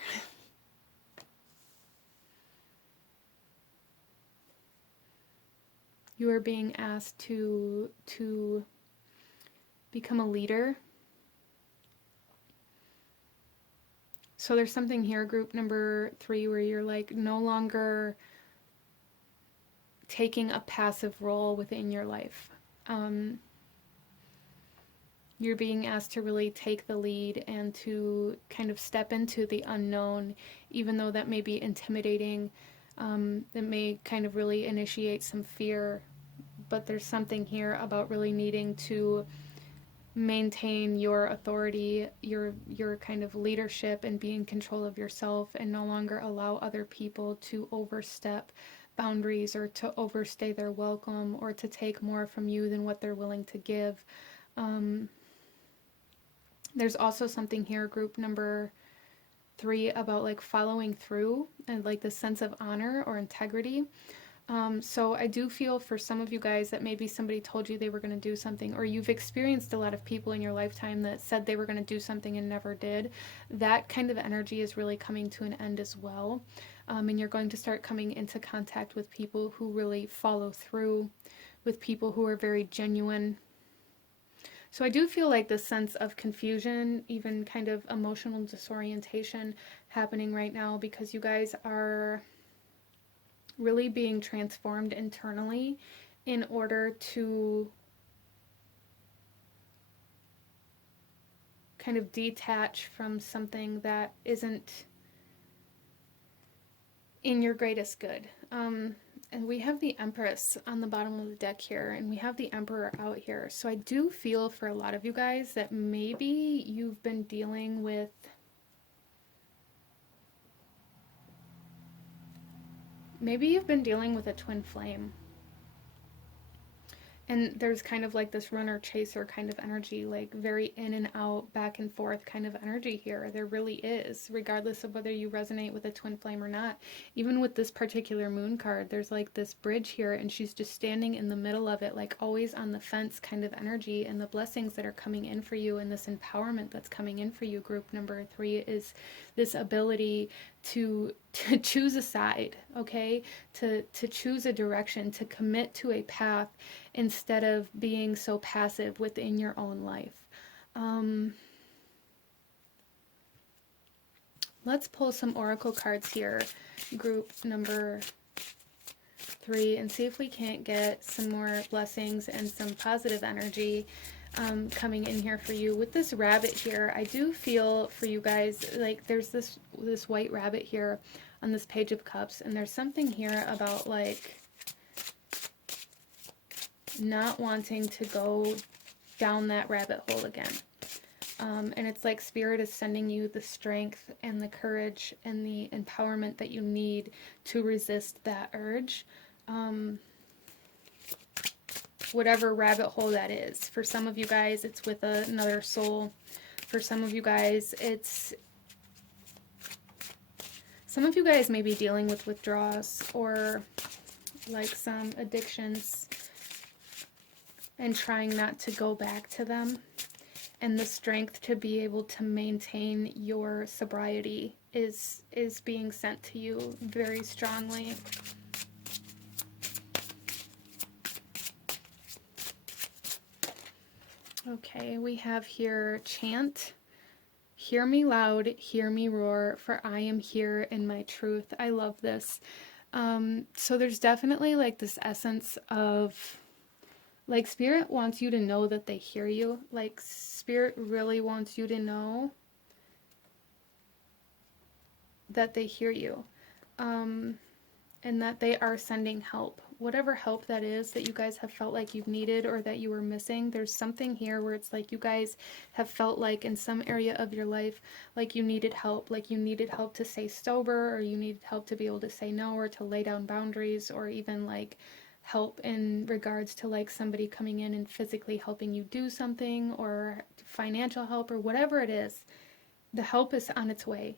You are being asked to become a leader. So there's something here, group number 3, where you're like no longer taking a passive role within your life. You're being asked to really take the lead and to kind of step into the unknown, even though that may be intimidating. That may kind of really initiate some fear. But there's something here about really needing to maintain your authority, your kind of leadership, and be in control of yourself, and no longer allow other people to overstep boundaries or to overstay their welcome or to take more from you than what they're willing to give. There's also something here, group number 3, about like following through and like the sense of honor or integrity. So I do feel for some of you guys that maybe somebody told you they were going to do something, or you've experienced a lot of people in your lifetime that said they were going to do something and never did. That kind of energy is really coming to an end as well. and you're going to start coming into contact with people who really follow through, with people who are very genuine. So I do feel like this sense of confusion, even kind of emotional disorientation happening right now, because you guys are really being transformed internally in order to kind of detach from something that isn't in your greatest good. And we have the Empress on the bottom of the deck here, and we have the Emperor out here. So I do feel for a lot of you guys that maybe you've been dealing with a twin flame. And there's kind of like this runner chaser kind of energy, like very in and out, back and forth kind of energy here. There really is, regardless of whether you resonate with a twin flame or not. Even with this particular moon card, there's like this bridge here, and she's just standing in the middle of it, like always on the fence kind of energy. And the blessings that are coming in for you, and this empowerment that's coming in for you, group number 3, is this ability to choose a side, okay? To choose a direction, to commit to a path instead of being so passive within your own life. Let's pull some oracle cards here, group number 3, and see if we can't get some more blessings and some positive energy coming in here for you. With this rabbit here, I do feel for you guys, like there's this white rabbit here on this Page of Cups, and there's something here about like not wanting to go down that rabbit hole again. And it's like Spirit is sending you the strength and the courage and the empowerment that you need to resist that urge. Whatever rabbit hole that is. For some of you guys, it's with another soul. For some of you guys, some of you guys may be dealing with withdrawals or like some addictions and trying not to go back to them. And the strength to be able to maintain your sobriety is being sent to you very strongly. Okay, we have here chant. Hear me loud, hear me roar, for I am here in my truth. I love this. So there's definitely like this essence of like Spirit wants you to know that they hear you. Like Spirit really wants you to know that they hear you. And that they are sending help. Whatever help that is that you guys have felt like you've needed or that you were missing, there's something here where it's like you guys have felt like in some area of your life, like you needed help to stay sober, or you needed help to be able to say no, or to lay down boundaries, or even like help in regards to like somebody coming in and physically helping you do something, or financial help, or whatever it is. The help is on its way.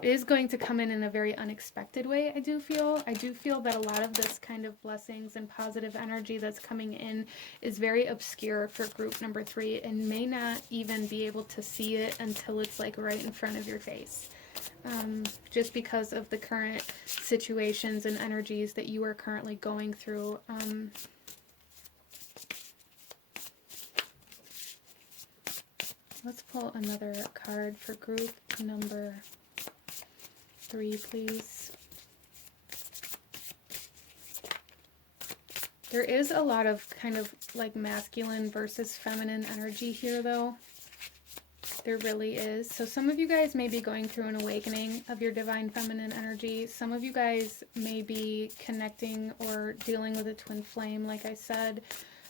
Is going to come in a very unexpected way. I do feel that a lot of this kind of blessings and positive energy that's coming in is very obscure for group number 3, and may not even be able to see it until it's like right in front of your face, just because of the current situations and energies that you are currently going through. Let's pull another card for group number 3, please. There is a lot of kind of like masculine versus feminine energy here, though. There really is. So some of you guys may be going through an awakening of your divine feminine energy. Some of you guys may be connecting or dealing with a twin flame, like I said.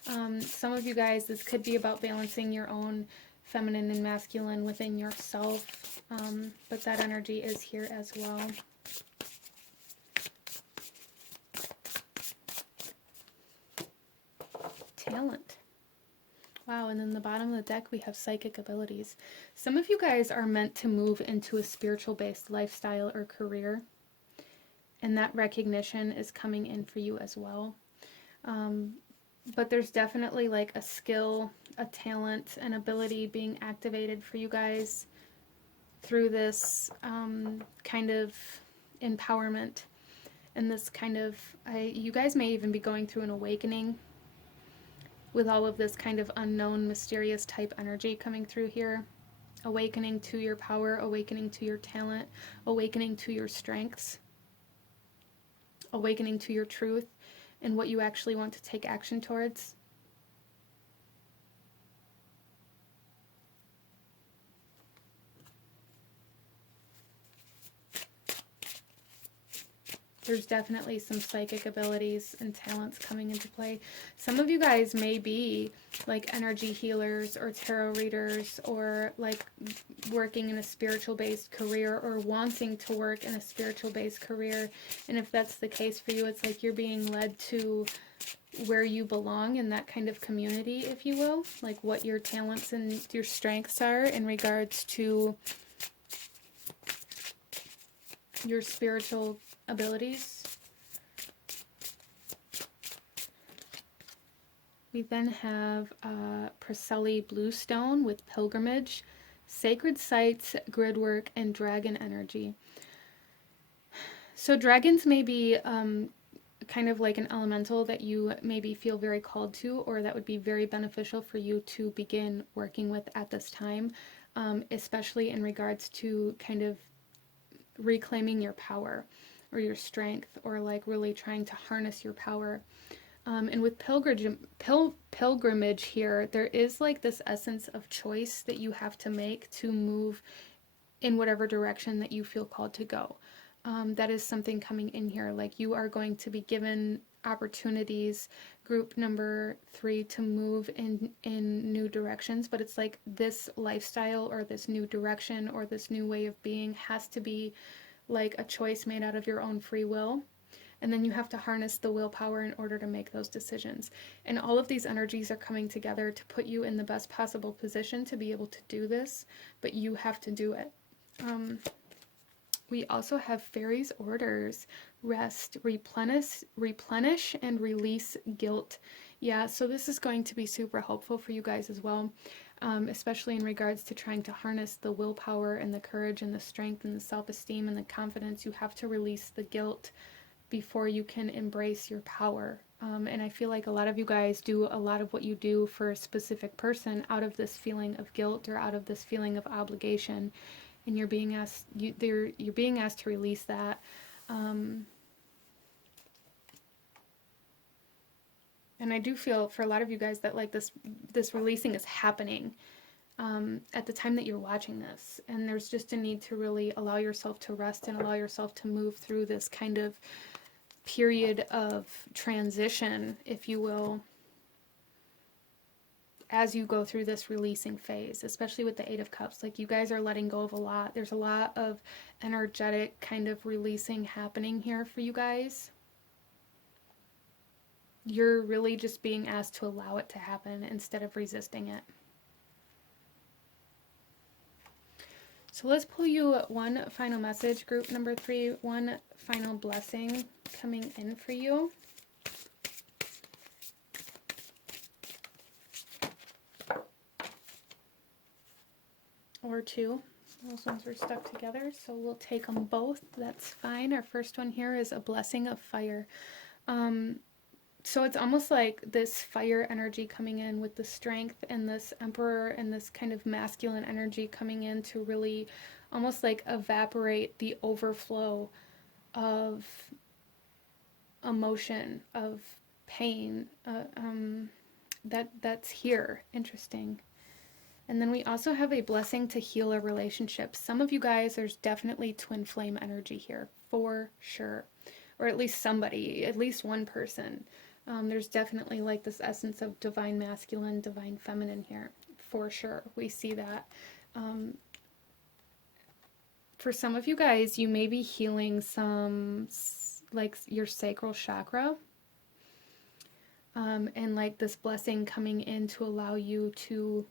Some of you guys, this could be about balancing your own feminine and masculine within yourself, but that energy is here as well. Talent. Wow, and then the bottom of the deck we have psychic abilities. Some of you guys are meant to move into a spiritual-based lifestyle or career, and that recognition is coming in for you as well. But there's definitely like a skill, a talent, an ability being activated for you guys through this kind of empowerment and this kind of, you guys may even be going through an awakening with all of this kind of unknown, mysterious type energy coming through here. Awakening to your power, awakening to your talent, awakening to your strengths, awakening to your truth and what you actually want to take action towards. There's definitely some psychic abilities and talents coming into play. Some of you guys may be like energy healers or tarot readers, or like working in a spiritual based career, or wanting to work in a spiritual based career. And if that's the case for you, it's like you're being led to where you belong in that kind of community, if you will, like what your talents and your strengths are in regards to your spiritual abilities. We then have Preseli Bluestone with Pilgrimage, Sacred Sites, Gridwork, and Dragon Energy. So dragons may be kind of like an elemental that you maybe feel very called to, or that would be very beneficial for you to begin working with at this time, especially in regards to kind of reclaiming your power or your strength, or like really trying to harness your power. And with pilgrimage here, there is like this essence of choice that you have to make to move in whatever direction that you feel called to go. That is something coming in here. Like you are going to be given opportunities, group number 3, to move in new directions, but it's like this lifestyle or this new direction or this new way of being has to be like a choice made out of your own free will. And then you have to harness the willpower in order to make those decisions. And all of these energies are coming together to put you in the best possible position to be able to do this, but you have to do it. We also have Fairies Orders, Rest, Replenish, and Release Guilt. Yeah, so this is going to be super helpful for you guys as well, especially in regards to trying to harness the willpower and the courage and the strength and the self-esteem and the confidence. You have to release the guilt before you can embrace your power. And I feel like a lot of you guys do a lot of what you do for a specific person out of this feeling of guilt or out of this feeling of obligation, and you're being asked you're being asked to release that. And I do feel for a lot of you guys that like this releasing is happening at the time that you're watching this, and there's just a need to really allow yourself to rest and allow yourself to move through this kind of period of transition, if you will, as you go through this releasing phase, especially with the 8 of Cups. Like you guys are letting go of a lot. There's a lot of energetic kind of releasing happening here for you guys. You're really just being asked to allow it to happen instead of resisting it. So let's pull you one final message, group number 3, one final blessing coming in for you. Or 2. Those ones are stuck together, so we'll take them both. That's fine. Our first one here is a blessing of fire. So it's almost like this fire energy coming in with the strength and this Emperor and this kind of masculine energy coming in to really almost like evaporate the overflow of emotion, of pain that's here. Interesting. And then we also have a blessing to heal a relationship. Some of you guys, there's definitely twin flame energy here, for sure. Or at least somebody, at least one person. There's definitely like this essence of divine masculine, divine feminine here, for sure. We see that. For some of you guys, you may be healing some, like your sacral chakra. And like this blessing coming in to allow you to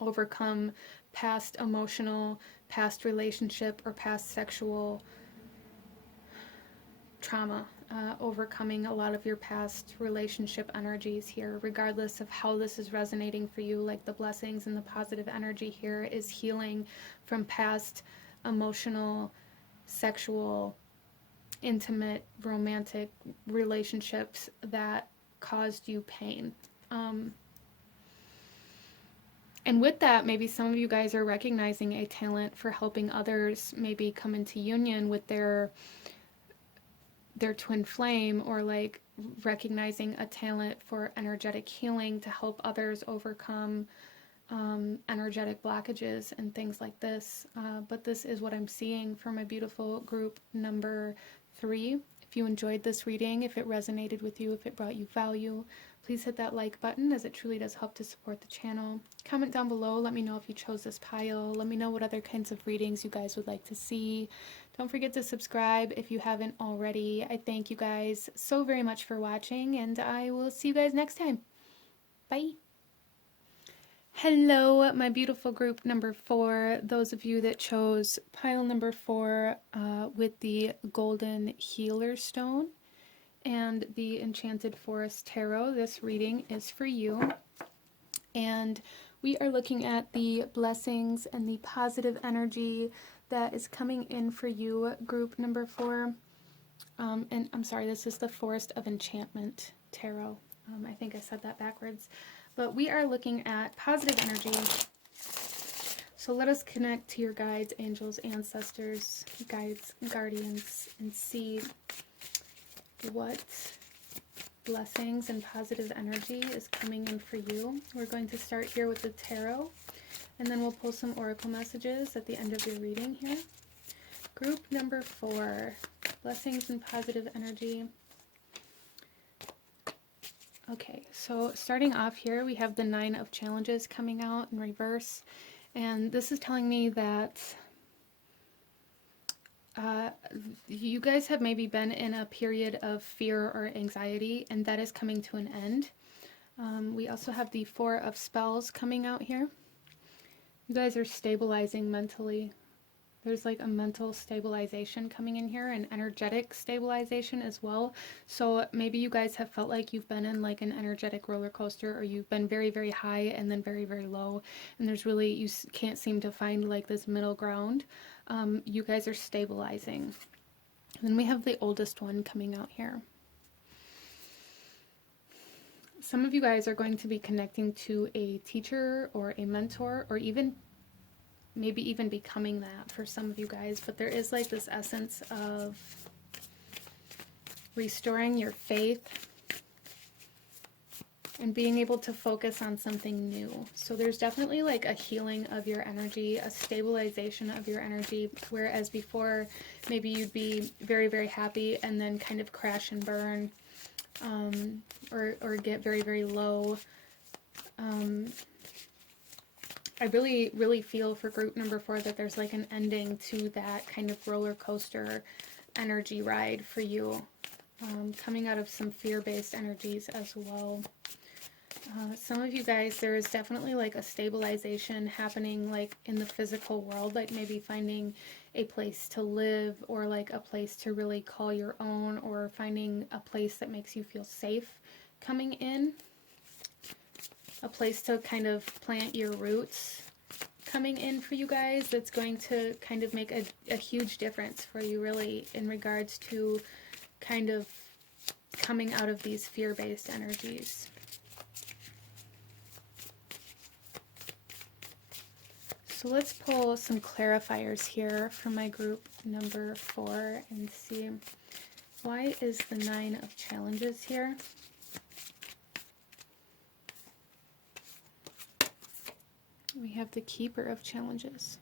overcome past emotional, past relationship, or past sexual trauma, overcoming a lot of your past relationship energies here, regardless of how this is resonating for you. Like the blessings and the positive energy here is healing from past emotional, sexual, intimate, romantic relationships that caused you pain. And with that, maybe some of you guys are recognizing a talent for helping others maybe come into union with their twin flame, or like recognizing a talent for energetic healing to help others overcome energetic blockages and things like this. But this is what I'm seeing for my beautiful group number 3. If you enjoyed this reading, if it resonated with you, if it brought you value, please hit that like button, as it truly does help to support the channel. Comment down below, let me know if you chose this pile. Let me know what other kinds of readings you guys would like to see. Don't forget to subscribe if you haven't already. I thank you guys so very much for watching, and I will see you guys next time. Bye. Hello, my beautiful group number 4. Those of you that chose pile number 4 with the Golden Healer Stone and the Enchanted Forest Tarot, this reading is for you. And we are looking at the blessings and the positive energy that is coming in for you, group number 4. And I'm sorry, this is the Forest of Enchantment Tarot. I think I said that backwards. But we are looking at positive energy. So let us connect to your guides, angels, ancestors, guides, guardians, and see what blessings and positive energy is coming in for you. We're going to start here with the tarot, and then we'll pull some oracle messages at the end of your reading here. Group number 4, blessings and positive energy. Okay, so starting off here, we have the 9 of Challenges coming out in reverse, and this is telling me that you guys have maybe been in a period of fear or anxiety, and that is coming to an end. We also have the 4 of Spells coming out here. You guys are stabilizing mentally. There's like a mental stabilization coming in here, and energetic stabilization as well. So maybe you guys have felt like you've been in like an energetic roller coaster, or you've been very, very high and then very, very low. And there's really, you can't seem to find like this middle ground. You guys are stabilizing. And then we have the Oldest One coming out here. Some of you guys are going to be connecting to a teacher or a mentor, or maybe even becoming that for some of you guys. But there is like this essence of restoring your faith and being able to focus on something new. So there's definitely like a healing of your energy, a stabilization of your energy, whereas before maybe you'd be very, very happy and then kind of crash and burn, or get very, very low. I really, really feel for group number 4 that there's like an ending to that kind of roller coaster energy ride for you, coming out of some fear-based energies as well. Some of you guys, there is definitely like a stabilization happening like in the physical world, like maybe finding a place to live, or like a place to really call your own, or finding a place that makes you feel safe coming in. A place to kind of plant your roots coming in for you guys, that's going to kind of make a huge difference for you, really, in regards to kind of coming out of these fear-based energies. So let's pull some clarifiers here for my group number 4 and see, why is the 9 of Challenges here? We have the Keeper of Challenges.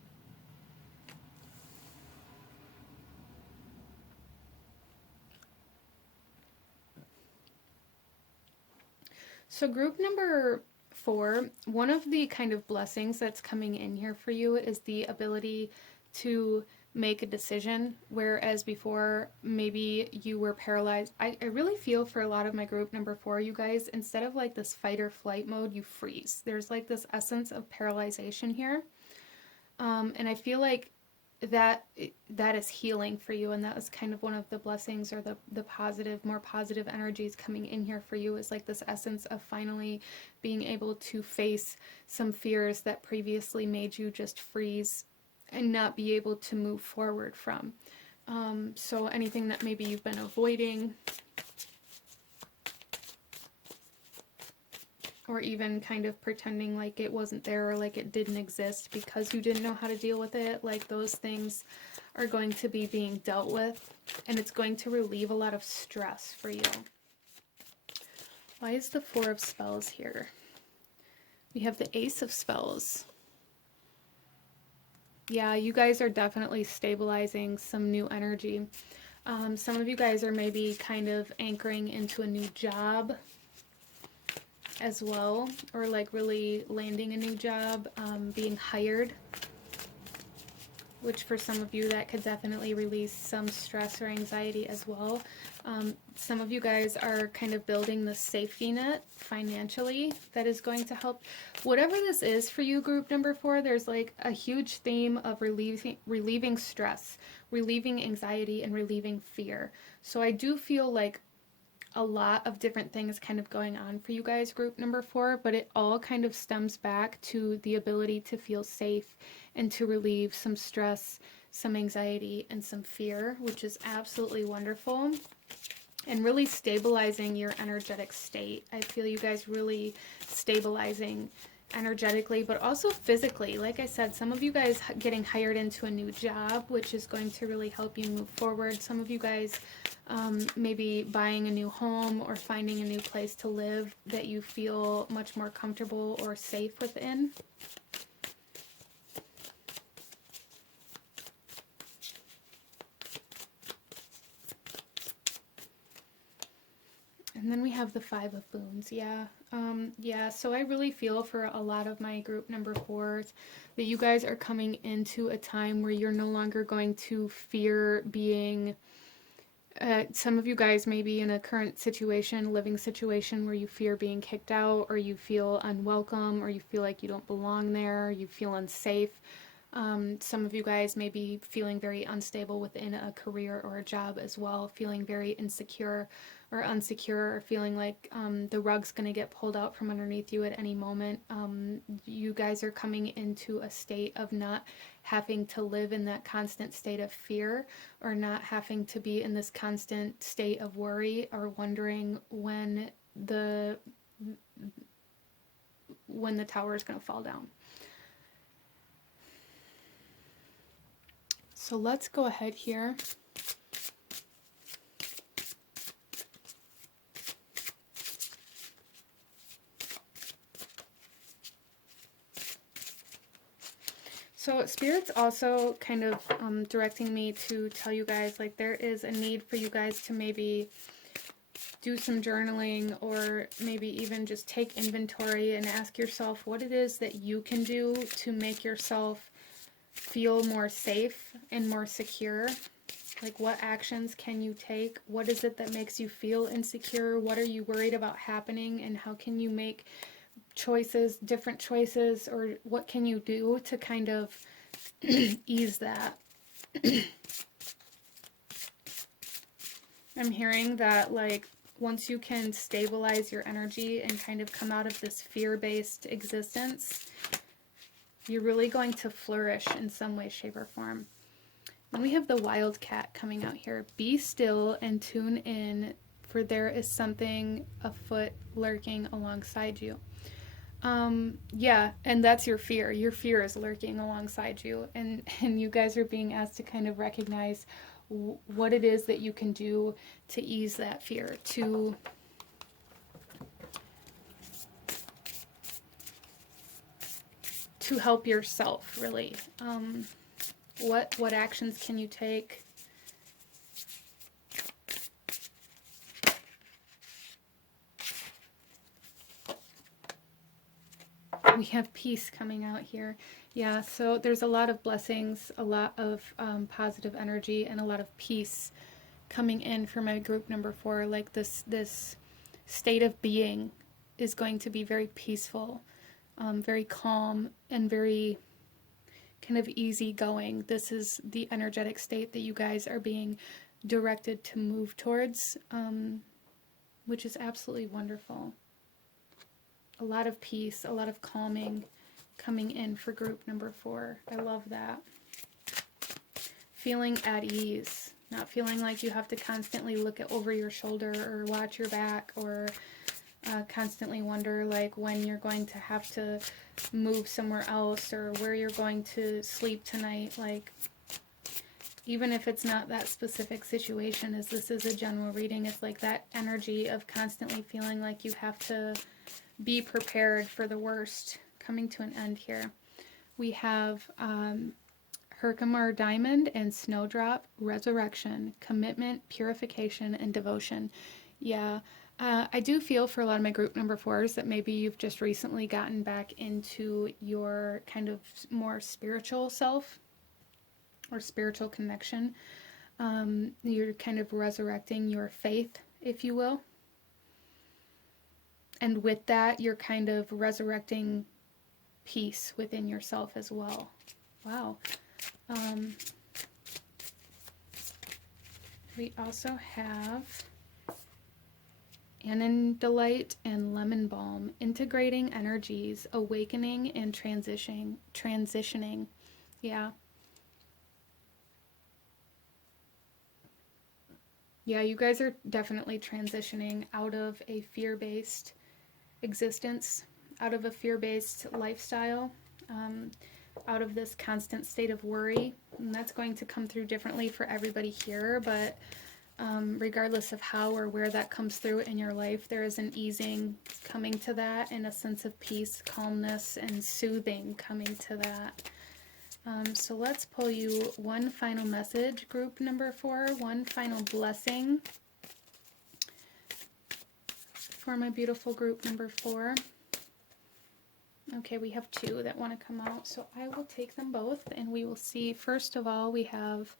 So group number 4, one of the kind of blessings that's coming in here for you is the ability to make a decision, whereas before maybe you were paralyzed. I really feel for a lot of my group number 4, you guys, instead of like this fight or flight mode, you freeze. There's like this essence of paralyzation here. And I feel like that is healing for you, and that was kind of one of the blessings, or the positive, more positive energies coming in here for you, is like this essence of finally being able to face some fears that previously made you just freeze and not be able to move forward from. So anything that maybe you've been avoiding, or even kind of pretending like it wasn't there, or like it didn't exist because you didn't know how to deal with it, like those things are going to be being dealt with, and it's going to relieve a lot of stress for you. Why is the Four of Spells here? We have the Ace of Spells. Yeah, you guys are definitely stabilizing some new energy. Some of you guys are maybe kind of anchoring into a new job as well, or like really landing a new job, being hired, which for some of you that could definitely release some stress or anxiety as well. Some of you guys are kind of building the safety net financially that is going to help. Whatever this is for you, group number 4, there's like a huge theme of relieving stress, relieving anxiety, and relieving fear. So I do feel like a lot of different things kind of going on for you guys, group number 4, but it all kind of stems back to the ability to feel safe and to relieve some stress, some anxiety, and some fear, which is absolutely wonderful. And really stabilizing your energetic state. I feel you guys really stabilizing energetically, but also physically. Like I said, some of you guys getting hired into a new job, which is going to really help you move forward. Some of you guys maybe buying a new home or finding a new place to live that you feel much more comfortable or safe within. And then we have the Five of Boons. Yeah, so I really feel for a lot of my group number 4s that you guys are coming into a time where you're no longer going to fear being, some of you guys may be in a current situation, living situation, where you fear being kicked out, or you feel unwelcome, or you feel like you don't belong there, you feel unsafe. Some of you guys may be feeling very unstable within a career or a job as well, feeling very insecure or unsecure, or feeling like the rug's going to get pulled out from underneath you at any moment. You guys are coming into a state of not having to live in that constant state of fear, or not having to be in this constant state of worry or wondering when the tower is going to fall down. So let's go ahead here. So Spirit's also kind of directing me to tell you guys, like, there is a need for you guys to maybe do some journaling, or maybe even just take inventory and ask yourself what it is that you can do to make yourself feel more safe and more secure. Like, what actions can you take? What is it that makes you feel insecure? What are you worried about happening? And how can you make choices, different choices, or what can you do to kind of ease that? I'm hearing that, like, once you can stabilize your energy and kind of come out of this fear-based existence, you're really going to flourish in some way, shape, or form. Then we have the Wildcat coming out here. Be still and tune in, for there is something afoot lurking alongside you. Yeah, and that's your fear. Your fear is lurking alongside you, and you guys are being asked to kind of recognize what it is that you can do to ease that fear, to help yourself, really. What actions can you take? We have peace coming out here. Yeah, so there's a lot of blessings, a lot of positive energy, and a lot of peace coming in for my group number 4. Like, this state of being is going to be very peaceful, very calm, and very kind of easygoing. This is the energetic state that you guys are being directed to move towards, which is absolutely wonderful. A lot of peace, a lot of calming coming in for group number 4. I love that. Feeling at ease, not feeling like you have to constantly look over your shoulder or watch your back, or constantly wonder like when you're going to have to move somewhere else or where you're going to sleep tonight. Like, even if it's not that specific situation, as this is a general reading, it's like that energy of constantly feeling like you have to be prepared for the worst coming to an end here. We have Herkimer Diamond and Snowdrop, Resurrection, Commitment, Purification, and Devotion. Yeah, I do feel for a lot of my group number 4s that maybe you've just recently gotten back into your kind of more spiritual self or spiritual connection. You're kind of resurrecting your faith, if you will. And with that, you're kind of resurrecting peace within yourself as well. Wow. We also have Annan Delight and Lemon Balm, integrating energies, awakening and transitioning. Yeah. Yeah, you guys are definitely transitioning out of a fear-based existence, out of a fear-based lifestyle, out of this constant state of worry. And that's going to come through differently for everybody here, but regardless of how or where that comes through in your life, there is an easing coming to that, and a sense of peace, calmness, and soothing coming to that. So let's pull you one final message, group number 4, one final blessing for my beautiful group number 4. Okay, we have 2 that want to come out, so I will take them both, and we will see. First of all, we have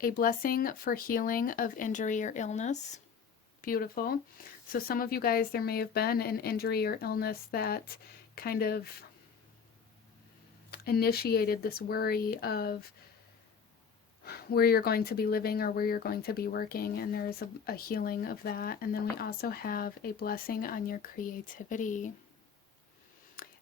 a blessing for healing of injury or illness. Beautiful. So some of you guys, there may have been an injury or illness that kind of initiated this worry of where you're going to be living or where you're going to be working, and there's a healing of that. And then we also have a blessing on your creativity.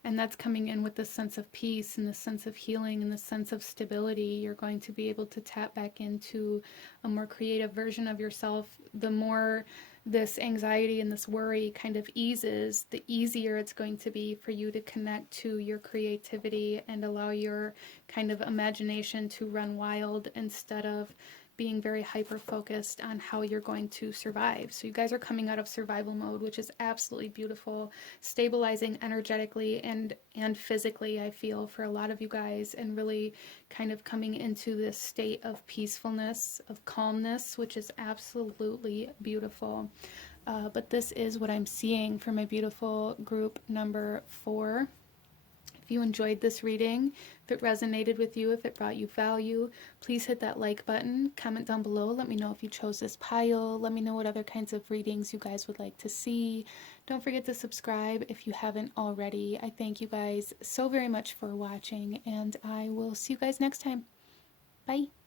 And that's coming in with this sense of peace and the sense of healing and the sense of stability. You're going to be able to tap back into a more creative version of yourself. The more this anxiety and this worry kind of eases, the easier it's going to be for you to connect to your creativity and allow your kind of imagination to run wild instead of being very hyper-focused on how you're going to survive. So you guys are coming out of survival mode, which is absolutely beautiful, stabilizing energetically and physically, I feel, for a lot of you guys, and really kind of coming into this state of peacefulness, of calmness, which is absolutely beautiful. But this is what I'm seeing for my beautiful group number 4. If you enjoyed this reading, if it resonated with you, if it brought you value, please hit that like button, comment down below, let me know if you chose this pile, let me know what other kinds of readings you guys would like to see. Don't forget to subscribe if you haven't already. I thank you guys so very much for watching, and I will see you guys next time. Bye!